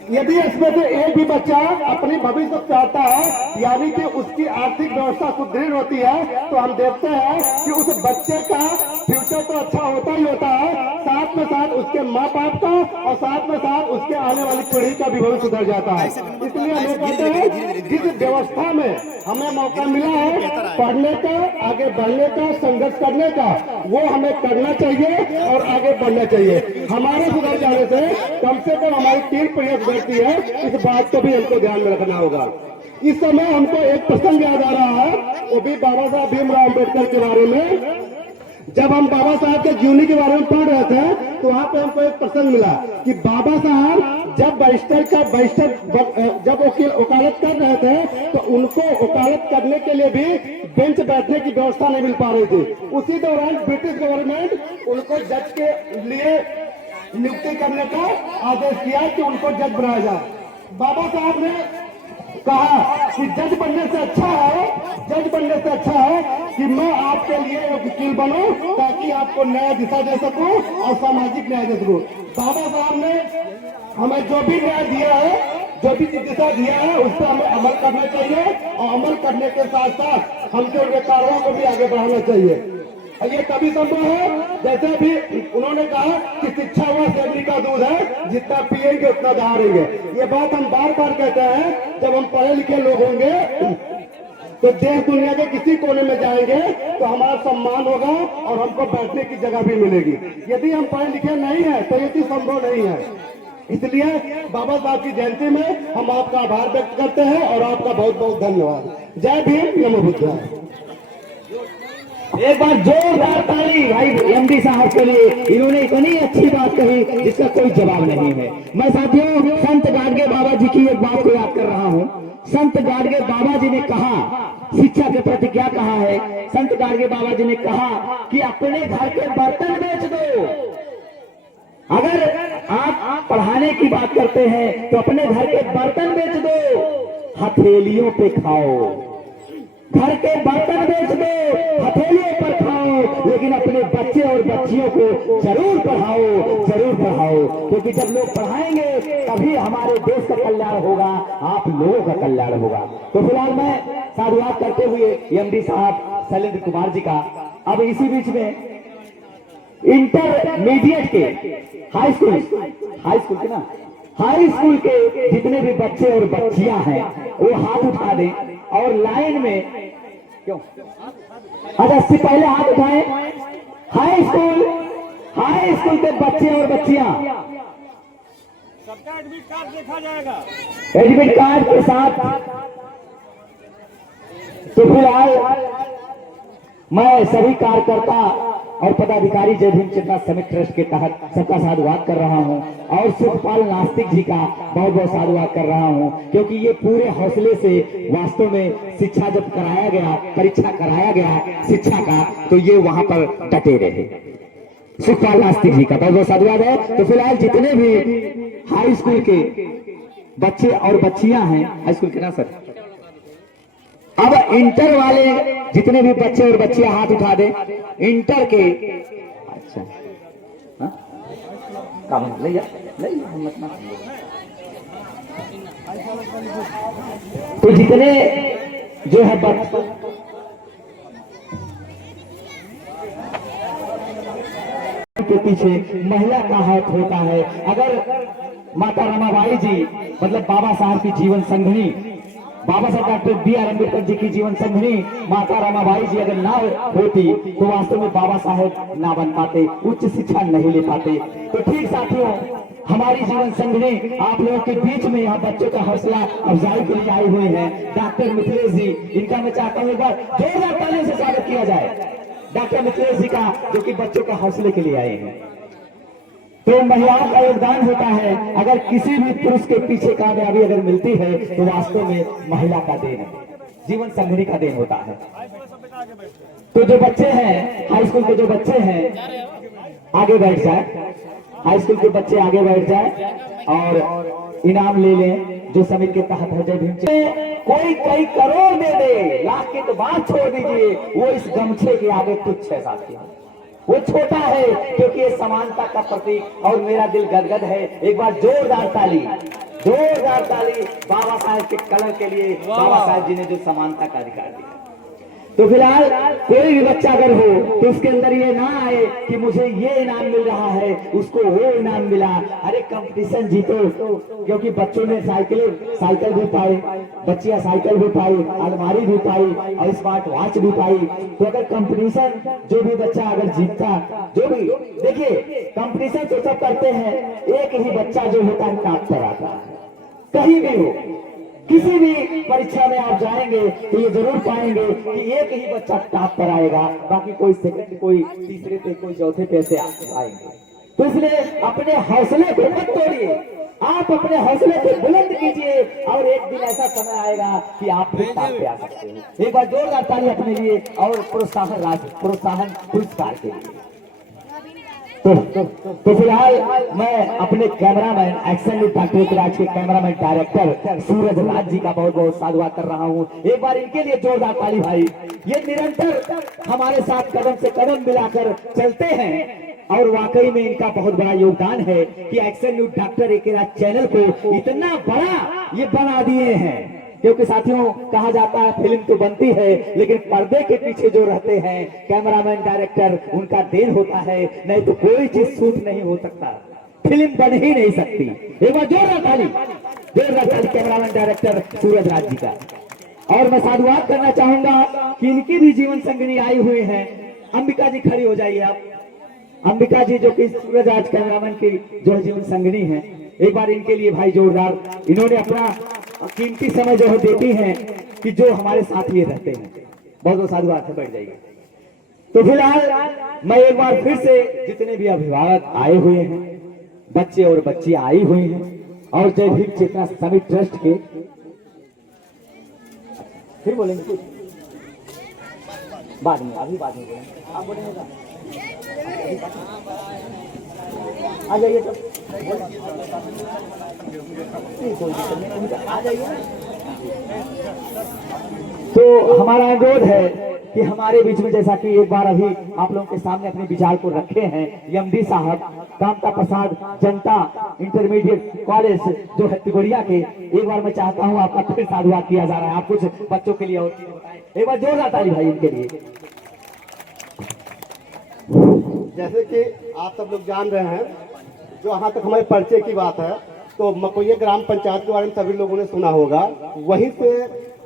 यदि इसमें से एक भी बच्चा अपनी भविष्य चाहता है, यानी कि उसकी आर्थिक व्यवस्था सुदृढ़ होती है, तो हम देखते हैं कि उस बच्चे का फ्यूचर तो अच्छा होता ही होता है, साथ में साथ उसके माँ बाप का और साथ में साथ उसके आने वाली पीढ़ी का भी भविष्य सुधर जाता है। इसलिए हम कहते हैं जिस व्यवस्था में हमें मौका मिला है पढ़ने का, आगे बढ़ने का, संघर्ष करने का, वो हमें करना चाहिए और आगे बढ़ना चाहिए। हमारे सुधर जाने से कम हमारी 3 पीढ़ियां बढ़ती है, इस बात को भी हमको ध्यान में रखना होगा। इस समय हमको एक प्रसंग याद आ रहा है, वो भी बाबा साहब भीमराव अम्बेडकर के बारे में। जब हम बाबा साहब के जीवनी के बारे में पढ़ रहे थे तो वहाँ पे हमको एक प्रसंग मिला कि बाबा साहब जब जब वकालत कर रहे थे तो उनको वकालत करने के लिए भी बेंच बैठने की व्यवस्था नहीं मिल पा रही थी। उसी दौरान ब्रिटिश गवर्नमेंट उनको जज के लिए नियुक्ति करने का आदेश किया कि उनको जज बनाया जाए। बाबा साहब ने कहा कि जज बनने से अच्छा है कि मैं आपके लिए एक वकील बनूं ताकि आपको न्याय दिशा दे सकूं और सामाजिक न्याय दे सकूं। बाबा साहब ने हमें जो भी न्याय दिया है, जो भी दिशा दिया है, उस पर हमें अमल करना चाहिए और अमल करने के साथ साथ हमको उनके कार्यों को भी आगे बढ़ाना चाहिए। ये तभी संभव है जैसे भी उन्होंने कहा कि शिक्षा वह सेवरी का दूध है, जितना पिएंगे उतना दहाड़ेंगे। ये बात हम बार बार कहते हैं। जब हम पढ़े लिखे लोग होंगे तो देश दुनिया के किसी कोने में जाएंगे तो हमारा सम्मान होगा और हमको बैठने की जगह भी मिलेगी। यदि हम पढ़े लिखे नहीं है तो ये चीज संभव नहीं है। इसलिए बाबा साहब की जयंती में हम आपका आभार व्यक्त करते हैं और आपका बहुत बहुत धन्यवाद। जय भीम, नमो बुद्धाय। एक बार जोरदार ताली भाई एमडी साहब के लिए। इन्होंने इतनी अच्छी बात कही जिसका कोई जवाब नहीं है। मैं साथियों संत गाडगे बाबा जी की एक बात को याद कर रहा हूँ। संत गाडगे बाबा जी ने कहा, शिक्षा के प्रति क्या कहा है। संत गाडगे बाबा जी ने कहा कि अपने घर के बर्तन बेच दो। अगर आप पढ़ाने की बात करते हैं तो अपने घर के बर्तन बेच दो, हथेलियों पे खाओ। घर के बर्तन बेच दो, हथेलियों पर खाओ, लेकिन अपने बच्चे और बच्चियों को जरूर पढ़ाओ, क्योंकि जब लोग पढ़ाएंगे तभी हमारे देश का कल्याण होगा, आप लोगों का कल्याण होगा। तो फिलहाल मैं साधुवाद करते हुए एमडी साहब शैलेंद्र कुमार जी का, अब इसी बीच में इंटरमीडिएट के हाई स्कूल के जितने भी बच्चे और बच्चियां हैं वो हाथ उठा दें और लाइन में क्यों अच्छा इससे पहले हाथ उठाएं। हाई स्कूल के बच्चे और बच्चियां सबका एडमिट कार्ड देखा जाएगा, एडमिट कार्ड के साथ। तो फिलहाल मैं सभी कार्यकर्ता और पदाधिकारी जय भीम चेतना समिति ट्रस्ट के तहत सबका साधुवाद कर रहा हूं और सुखपाल नास्तिक जी का बहुत बहुत साधुवाद कर रहा हूं, क्योंकि ये पूरे हौसले से वास्तव में शिक्षा जब कराया गया, परीक्षा कराया गया शिक्षा का, तो ये वहां पर डटे रहे। सुखपाल नास्तिक जी का बहुत बहुत साधुवाद है। तो फिलहाल जितने भी हाई स्कूल के बच्चे और बच्चियां हैं, हाई स्कूल के ना सर, अब इंटर वाले जितने भी बच्चे और बच्चियां हाथ उठा दें। इंटर के अच्छा तो जितने जो है के पीछे महिला का हाथ होता है। अगर माता रमाबाई जी मतलब बाबा साहब की जीवन संघनी, बाबा साहब डॉक्टर बी.आर. अम्बेडकर जी की जीवन संघनी माता रमाबाई जी अगर ना होती तो वास्तव में बाबा साहब ना बन पाते, उच्च शिक्षा नहीं ले पाते। तो ठीक साथियों, हमारी जीवन संघनी आप लोगों के बीच में यहाँ बच्चों का हौसला अफजाई के लिए आए हुए हैं। डॉक्टर मिथिलेश जी, इनका मैं चाहता हूँ एक बार जोरदार तालियों से स्वागत किया जाए डॉक्टर मिथिलेश जी का, जो कि बच्चों का हौसले के लिए आए हैं। तो महिलाओं का योगदान होता है। अगर किसी भी पुरुष के पीछे कामयाबी अगर मिलती है तो वास्तव में महिला का देन है, जीवन संघनी का देन होता है। तो जो बच्चे हैं हाई स्कूल के, जो बच्चे हैं आगे बैठ जाए, हाई स्कूल के बच्चे आगे बैठ जाए और इनाम ले लें जो समिति के तहत है। जय भीम। कोई कई करोड़ दे दे, लाख की तो बात छोड़ दीजिए, वो इस गमछे के आगे तुच्छ है साथियों, वो छोटा है, क्योंकि ये समानता का प्रतीक। और मेरा दिल गदगद है। एक बार जोरदार ताली बाबा साहब के कलर के लिए, बाबा साहब जी ने जो समानता का अधिकार दिया। तो फिलहाल कोई भी बच्चा अगर हो तो उसके अंदर ये ना आए कि मुझे ये इनाम मिल रहा है, उसको वो इनाम मिला। अरे कंपटीशन जीतो, क्योंकि बच्चों ने साइकिल भी पाई, बच्चियां साइकिल भी पाई, अलमारी भी पाई और स्मार्ट वॉच भी पाई। तो अगर कंपटीशन जो भी बच्चा अगर जीतता, जो भी देखिए कंपटीशन तो सब करते हैं, एक ही बच्चा जो होता है टॉप पर आता है, कहीं भी हो। किसी भी परीक्षा में आप जाएंगे तो ये जरूर पाएंगे कि एक ही बच्चा टॉप पर आएगा, बाकी कोई सेकंड, कोई तीसरे पे, कोई चौथे पे से आएंगे। तो इसलिए अपने हौसले को मत तोड़िए, आप अपने हौसले को बुलंद कीजिए और एक दिन ऐसा समय आएगा कि आप भी टॉप पे आ सकते हैं। एक बार जोरदार ताली अपने लिए और प्रोत्साहन पुरस्कार के लिए। तो फिलहाल मैं अपने कैमरामैन एक्शन डॉक्टर राज के कैमरामैन डायरेक्टर सूरज राज जी का बहुत बहुत साधुवाद कर रहा हूं। एक बार इनके लिए जोरदार ताली भाई। ये निरंतर हमारे साथ कदम से कदम मिलाकर चलते हैं और वाकई में इनका बहुत बड़ा योगदान है कि एक्शन न्यूज डॉक्टर एकेराज चैनल को इतना बड़ा ये बना दिए हैं। क्योंकि साथियों कहा जाता है फिल्म तो बनती है लेकिन पर्दे के पीछे जो रहते हैं कैमरामैन डायरेक्टर, उनका देन होता है, नहीं तो कोई चीज शूट नहीं हो सकता, फिल्म बन ही नहीं सकती। एक बार जोरदार ताली कैमरामैन डायरेक्टर सूरज राज जी का। और मैं साधुवाद करना चाहूंगा कि इनकी भी जीवन संगिनी आई हुई है। अंबिका जी खड़ी हो जाइए आप। अंबिका जी जो कि सूरज राज कैमरामैन की जो जीवन संगिनी है, एक बार इनके लिए भाई जोरदार। इन्होंने अपना कीमती समय जो है देती हैं कि जो हमारे साथ ये रहते हैं। बहुत बहुत साधुवाद से बैठ जाइए। तो फिलहाल मैं एक बार फिर से जितने भी अभिभावक आए हुए हैं, बच्चे और बच्चियां आई हुई हैं और जय भीम चेतना समिट ट्रस्ट के, फिर बोलेंगे कुछ बाद में, अभी बाद में बोलेंगे, आप बोलेंगे आ जाइए तो आ जाइए। तो हमारा अनुरोध है कि हमारे बीच में, जैसा कि एक बार अभी आप लोगों के सामने अपने विचार को रखे हैं, एमडी साहब कामता प्रसाद जनता इंटरमीडिएट कॉलेज जो है तिगोड़िया के, एक बार मैं चाहता हूं आपका फिर साधुवाद किया जा रहा है। आप कुछ बच्चों के लिए और चीजें बताएं, एक बार जोरदार ताली भाई इनके लिए। जैसे कि आप सब लोग जान रहे हैं, जो यहाँ तक हमारे परिचय की बात है तो मकोइया ग्राम पंचायत के बारे में सभी लोगों ने सुना होगा। वहीं से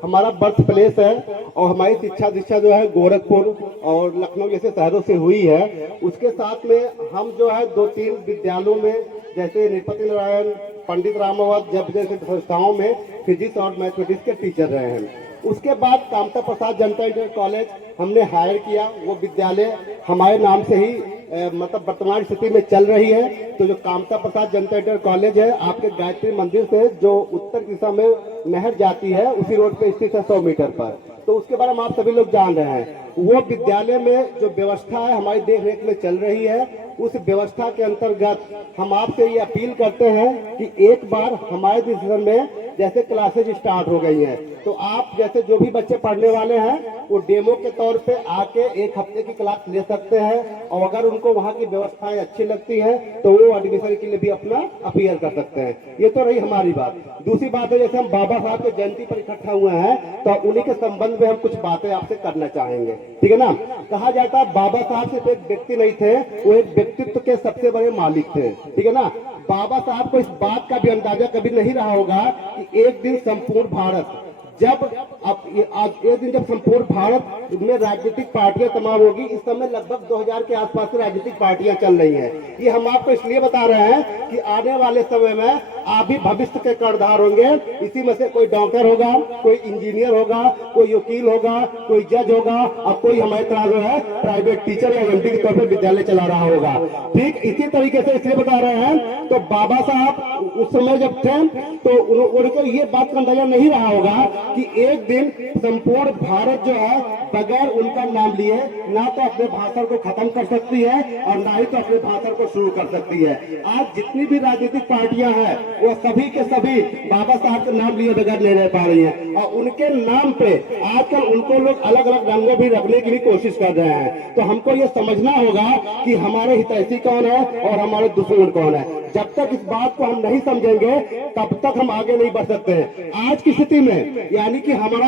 हमारा बर्थ प्लेस है और हमारी शिक्षा दीक्षा जो है गोरखपुर और लखनऊ जैसे शहरों से हुई है। उसके साथ में हम जो है 2-3 विद्यालयों में, जैसे नृपति नारायण, पंडित रामावत जैसे संस्थाओं में फिजिक्स और मैथमेटिक्स के टीचर रहे हैं। उसके बाद कामता प्रसाद जनता इंटर कॉलेज हमने हायर किया। वो विद्यालय हमारे नाम से ही मतलब वर्तमान स्थिति में चल रही है। तो जो कामता प्रसाद जनता इंटर कॉलेज है, आपके गायत्री मंदिर से जो उत्तर दिशा में नहर जाती है उसी रोड पे स्थित है 100 मीटर पर। तो उसके बारे में आप सभी लोग जान रहे हैं। वो विद्यालय में जो व्यवस्था है हमारी देख रेख में चल रही है, उस व्यवस्था के अंतर्गत हम आपसे ये अपील करते हैं कि एक बार हमारे डिवीजन में जैसे क्लासेज स्टार्ट हो गई हैं, तो आप जैसे जो भी बच्चे पढ़ने वाले हैं वो डेमो के तौर पे आके 1 हफ्ते की क्लास ले सकते हैं। और अगर उनको वहाँ की व्यवस्थाएं अच्छी लगती है तो वो एडमिशन के लिए भी अपना अपीयर कर सकते हैं। ये तो रही हमारी बात। दूसरी बात है, जैसे हम बाबा साहब के जयंती पर इकट्ठा हुए हैं तो उन्हीं के संबंध में हम कुछ बातें आपसे करना चाहेंगे, ठीक है ना। कहा जाता है बाबा साहब सिर्फ एक व्यक्ति नहीं थे, वो एक व्यक्तित्व के सबसे बड़े मालिक थे, ठीक है ना। बाबा साहब को इस बात का भी अंदाजा कभी नहीं रहा होगा कि एक दिन संपूर्ण भारत जब आज एक दिन जब संपूर्ण भारत में राजनीतिक पार्टियां तमाम होगी। इस समय लगभग 2000 के आसपास से राजनीतिक पार्टियां चल रही हैं। ये हम आपको इसलिए बता रहे हैं कि आने वाले समय में आप भी भविष्य के कर्णधार होंगे। इसी में से कोई डॉक्टर होगा, कोई इंजीनियर होगा, कोई वकील होगा, कोई जज होगा और कोई हमारी तरह जो है प्राइवेट टीचर या एमडी के तौर पर विद्यालय चला रहा होगा। ठीक इसी तरीके से इसलिए बता रहे हैं। तो बाबा साहब उस समय जब थे तो उनको ये बात का अंदाजा नहीं रहा होगा कि एक दिन संपूर्ण भारत जो है बगैर उनका नाम लिए ना तो अपने भाषण को खत्म कर सकती है और ना ही तो अपने भाषण को शुरू कर सकती है। आज जितनी भी राजनीतिक पार्टियां हैं वो सभी के सभी बाबा साहब के नाम लिए बगैर नहीं रह पा रही हैं और उनके नाम पे आजकल उनको लोग अलग अलग रंगों भी रखने की भी कोशिश कर रहे हैं। तो हमको ये समझना होगा कि हमारे हितैषी कौन है और हमारे दुश्मन कौन है। जब तक इस बात को हम नहीं समझेंगे तब तक हम आगे नहीं बढ़ सकते हैं। आज की स्थिति में यानी कि हमारा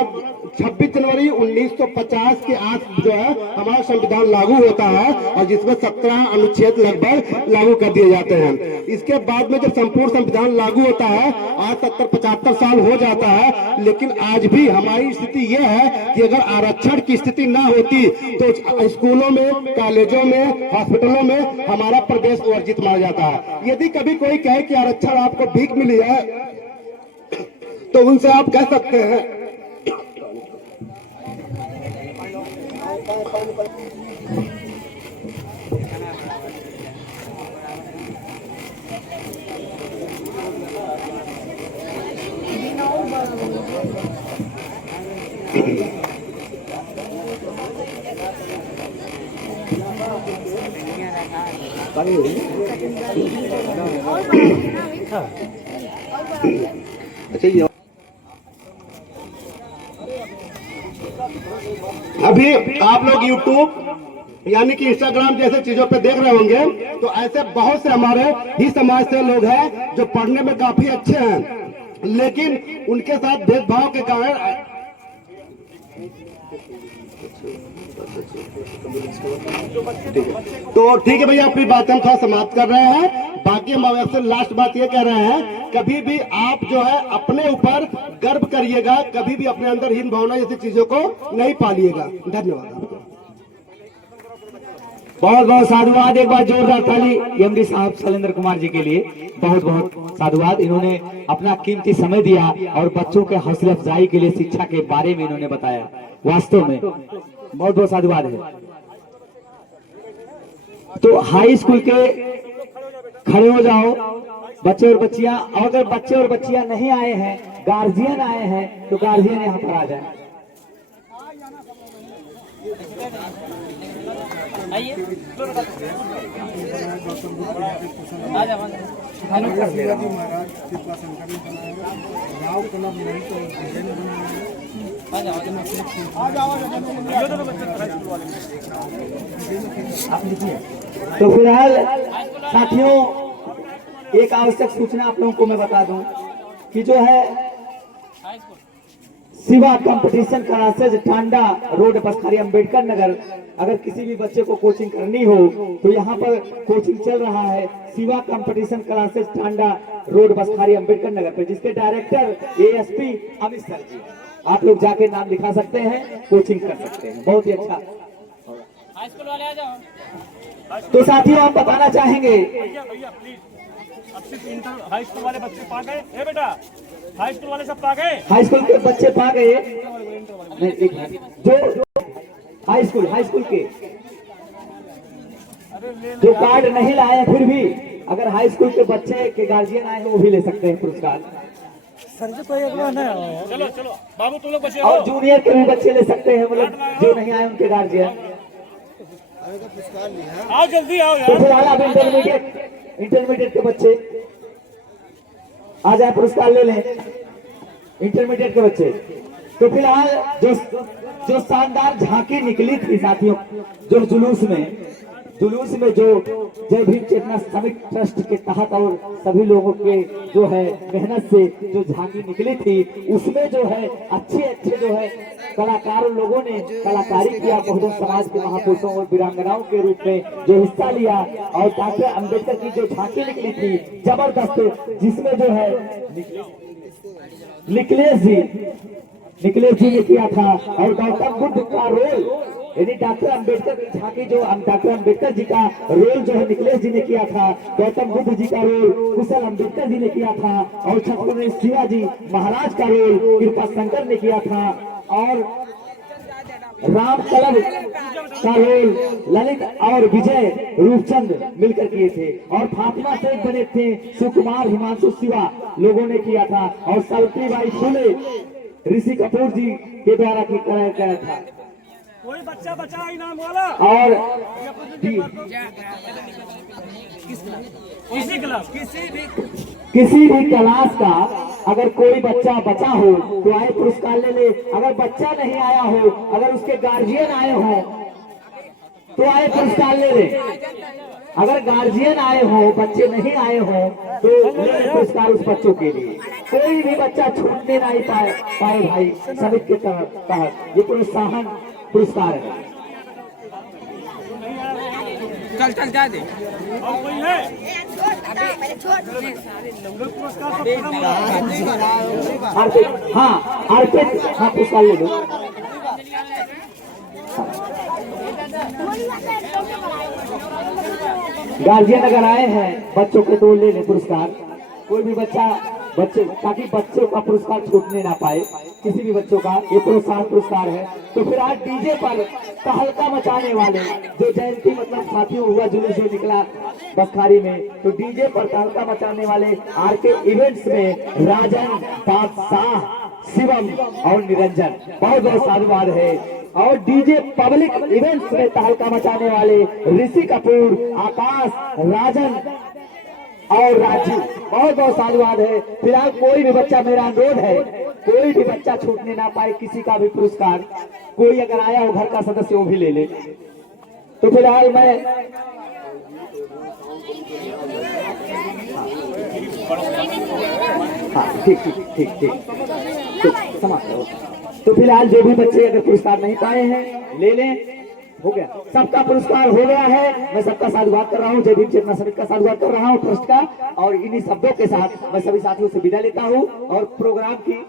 26 जनवरी 1950 के आज जो है हमारा संविधान लागू होता है और जिसमें 17 अनुच्छेद लगभग लागू कर दिए जाते हैं। इसके बाद में जब संपूर्ण संविधान लागू होता है आज 70-75 साल हो जाता है, लेकिन आज भी हमारी स्थिति यह है कि अगर आरक्षण की स्थिति ना होती तो स्कूलों में, कॉलेजों में, हॉस्पिटलों में हमारा प्रदेश वर्जित माना जाता है। यदि कभी कोई कहे कि आरक्षण आपको भीख मिली है तो उनसे आप कह सकते हैं अच्छा ये अभी आप लोग YouTube यानी कि इंस्टाग्राम जैसे चीजों पे देख रहे होंगे, तो ऐसे बहुत से हमारे ही समाज से लोग हैं जो पढ़ने में काफी अच्छे हैं, लेकिन उनके साथ भेदभाव के कारण तो ठीक है भैया, अपनी बात हम थोड़ा समाप्त कर रहे हैं। बाकी हम आपसे लास्ट बात ये कह रहे हैं, कभी भी आप जो है अपने ऊपर गर्व करिएगा, कभी भी अपने अंदर हीन भावना जैसी चीजों को नहीं पालिएगा। धन्यवाद। बहुत बहुत साधुवाद। एक बार जोरदार ताली एमडी साहब शैलेंद्र कुमार जी के लिए। बहुत बहुत साधुवाद। इन्होंने अपना कीमती समय दिया और बच्चों के हौसला अफजाई के लिए शिक्षा के बारे में इन्होंने बताया। वास्तव में बहुत बहुत साधुवाद है। तो हाई स्कूल के खड़े हो जाओ बच्चे और बच्चियां। अगर बच्चे और बच्चियां नहीं आए हैं, गार्जियन आए हैं, तो गार्जियन यहाँ पर आ जाए। तो फिलहाल साथियों, एक आवश्यक सूचना आप लोगों को मैं बता दूं कि जो है Shiva competition classes Tanda road Baskhari Ambedkar Nagar, अगर किसी भी बच्चे को कोचिंग करनी हो तो यहाँ पर कोचिंग चल रहा है Shiva competition classes Tanda road Baskhari Ambedkar Nagar पे, जिसके director ASP Amit sir ji. आप लोग जाके नाम लिखा सकते हैं, कोचिंग कर सकते हैं। बहुत ही अच्छा। हाई स्कूल वाले आ जाओ। तो साथियों, हम बताना चाहेंगे, अब सिर्फ इंटर हाई स्कूल वाले बच्चे पा गए। ए बेटा, हाई स्कूल वाले सब पा गए। हाई स्कूल के बच्चे पा गए। जो हाई स्कूल के जो कार्ड नहीं लाए, फिर भी अगर हाई स्कूल के बच्चे के गार्जियन आए हैं, वो भी ले सकते हैं पुरस्कार। चलो चलो बाबू, तुम लोग बचे और हो। जूनियर के भी बच्चे ले सकते हैं, मतलब जो नहीं आए उनके गार्जियन। आओ जल्दी आओ तो यार। फिलहाल अब इंटरमीडिएट के बच्चे आ जाए, पुरस्कार ले लें इंटरमीडिएट के बच्चे। तो फिलहाल जो शानदार झांकी निकली थी साथियों, जो जुलूस में जो जय भीम चेतना समिट ट्रस्ट के तहत और सभी लोगों के जो है मेहनत से जो झांकी निकली थी, उसमें जो है अच्छे जो है कलाकार लोगों ने कलाकारी किया। बहुजन समाज के महापुरुषों और वीरांगनाओं के रूप में जो हिस्सा लिया, और डॉक्टर अंबेडकर की जो झांकी निकली थी जबरदस्त, जिसमें जो है निकलेश जी ने किया था, और गौतम बुद्ध का रोल, यानी डॉक्टर अंबेडकर की झांकी, जो डॉक्टर अंबेडकर जी का रोल जो है निकलेश जी ने किया था, गौतम बुद्ध जी का रोल कुशल अंबेडकर जी ने किया था, और छत्रपति शिवाजी महाराज का रोल कृपा शंकर ने किया था, और राम कलर का रोल ललित और विजय रूपचंद मिलकर किए थे, और फातिमा शेख बने थे सुकुमार हिमांशु शिवा लोगों ने किया था, और सावित्रीबाई फुले ऋषि कपूर जी के द्वारा कराया गया था। कोई बच्चा बचा इनाम वाला। और किसी भी क्लास का अगर कोई बच्चा बचा हो तो आए पुरस्कार ले ले। अगर बच्चा नहीं आया हो, अगर उसके गार्जियन आए हो तो आए पुरस्कार ले ले। अगर गार्जियन आए हो, बच्चे नहीं आए हो, तो ले ले पुरस्कार उस बच्चों के लिए। कोई भी बच्चा छूटने नहीं पाए भाई, समिति के तहत ये प्रोत्साहन पुरस्कार है। चल जा दे। और कोई है पुरस्कार अर्पित, हाँ अर्पित, हाँ पुरस्कार ले लो। गार्जियन अगर आए हैं बच्चों के, तो ले लें पुरस्कार। कोई भी बच्चा बच्चे, ताकि बच्चों का पुरस्कार छूटने ना पाए, किसी भी बच्चों का ये प्रोत्साहन पुरस्कार है। तो फिर आज डीजे पर तहलका मचाने वाले जो जयंती मतलब साथियों हुआ जुलूस जो निकला बसखारी में, तो डीजे पर तहलका मचाने वाले आरके इवेंट्स में राजन, बादशाह, शिवम और निरंजन, बहुत बहुत साधुवाद है। और डीजे पब्लिक इवेंट्स में तहलका मचाने वाले ऋषि कपूर, आकाश, राजन और राजू, बहुत बहुत साधुवाद है। फिलहाल कोई भी बच्चा, मेरा अनुरोध है, कोई भी बच्चा छूटने ना पाए किसी का भी पुरस्कार। कोई अगर आया हो घर का सदस्य वो भी ले ले। तो फिलहाल मैं ठीक ठीक ठीक ठीक समाप्त करो। तो फिलहाल जो भी बच्चे अगर पुरस्कार नहीं पाए हैं ले लें, हो गया, सबका पुरस्कार हो गया है। मैं सबका साधुवाद कर रहा हूँ, जय भीम चेतना समिति का साधुवाद कर रहा हूँ, ट्रस्ट का। और इन्हीं शब्दों के साथ मैं सभी साथियों से विदा लेता हूँ और प्रोग्राम की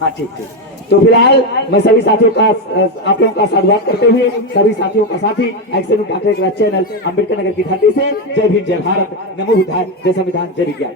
हाँ ठीक ठीक। तो फिलहाल मैं सभी साथियों का, आप लोगों का साधुवाद करते हुए सभी साथियों का साथी एक्शन उठाकर चैनल अम्बेडकर नगर की धरती से जय भीम, जय भारत, नमो बुद्धाय, जय संविधान, जय विज्ञान।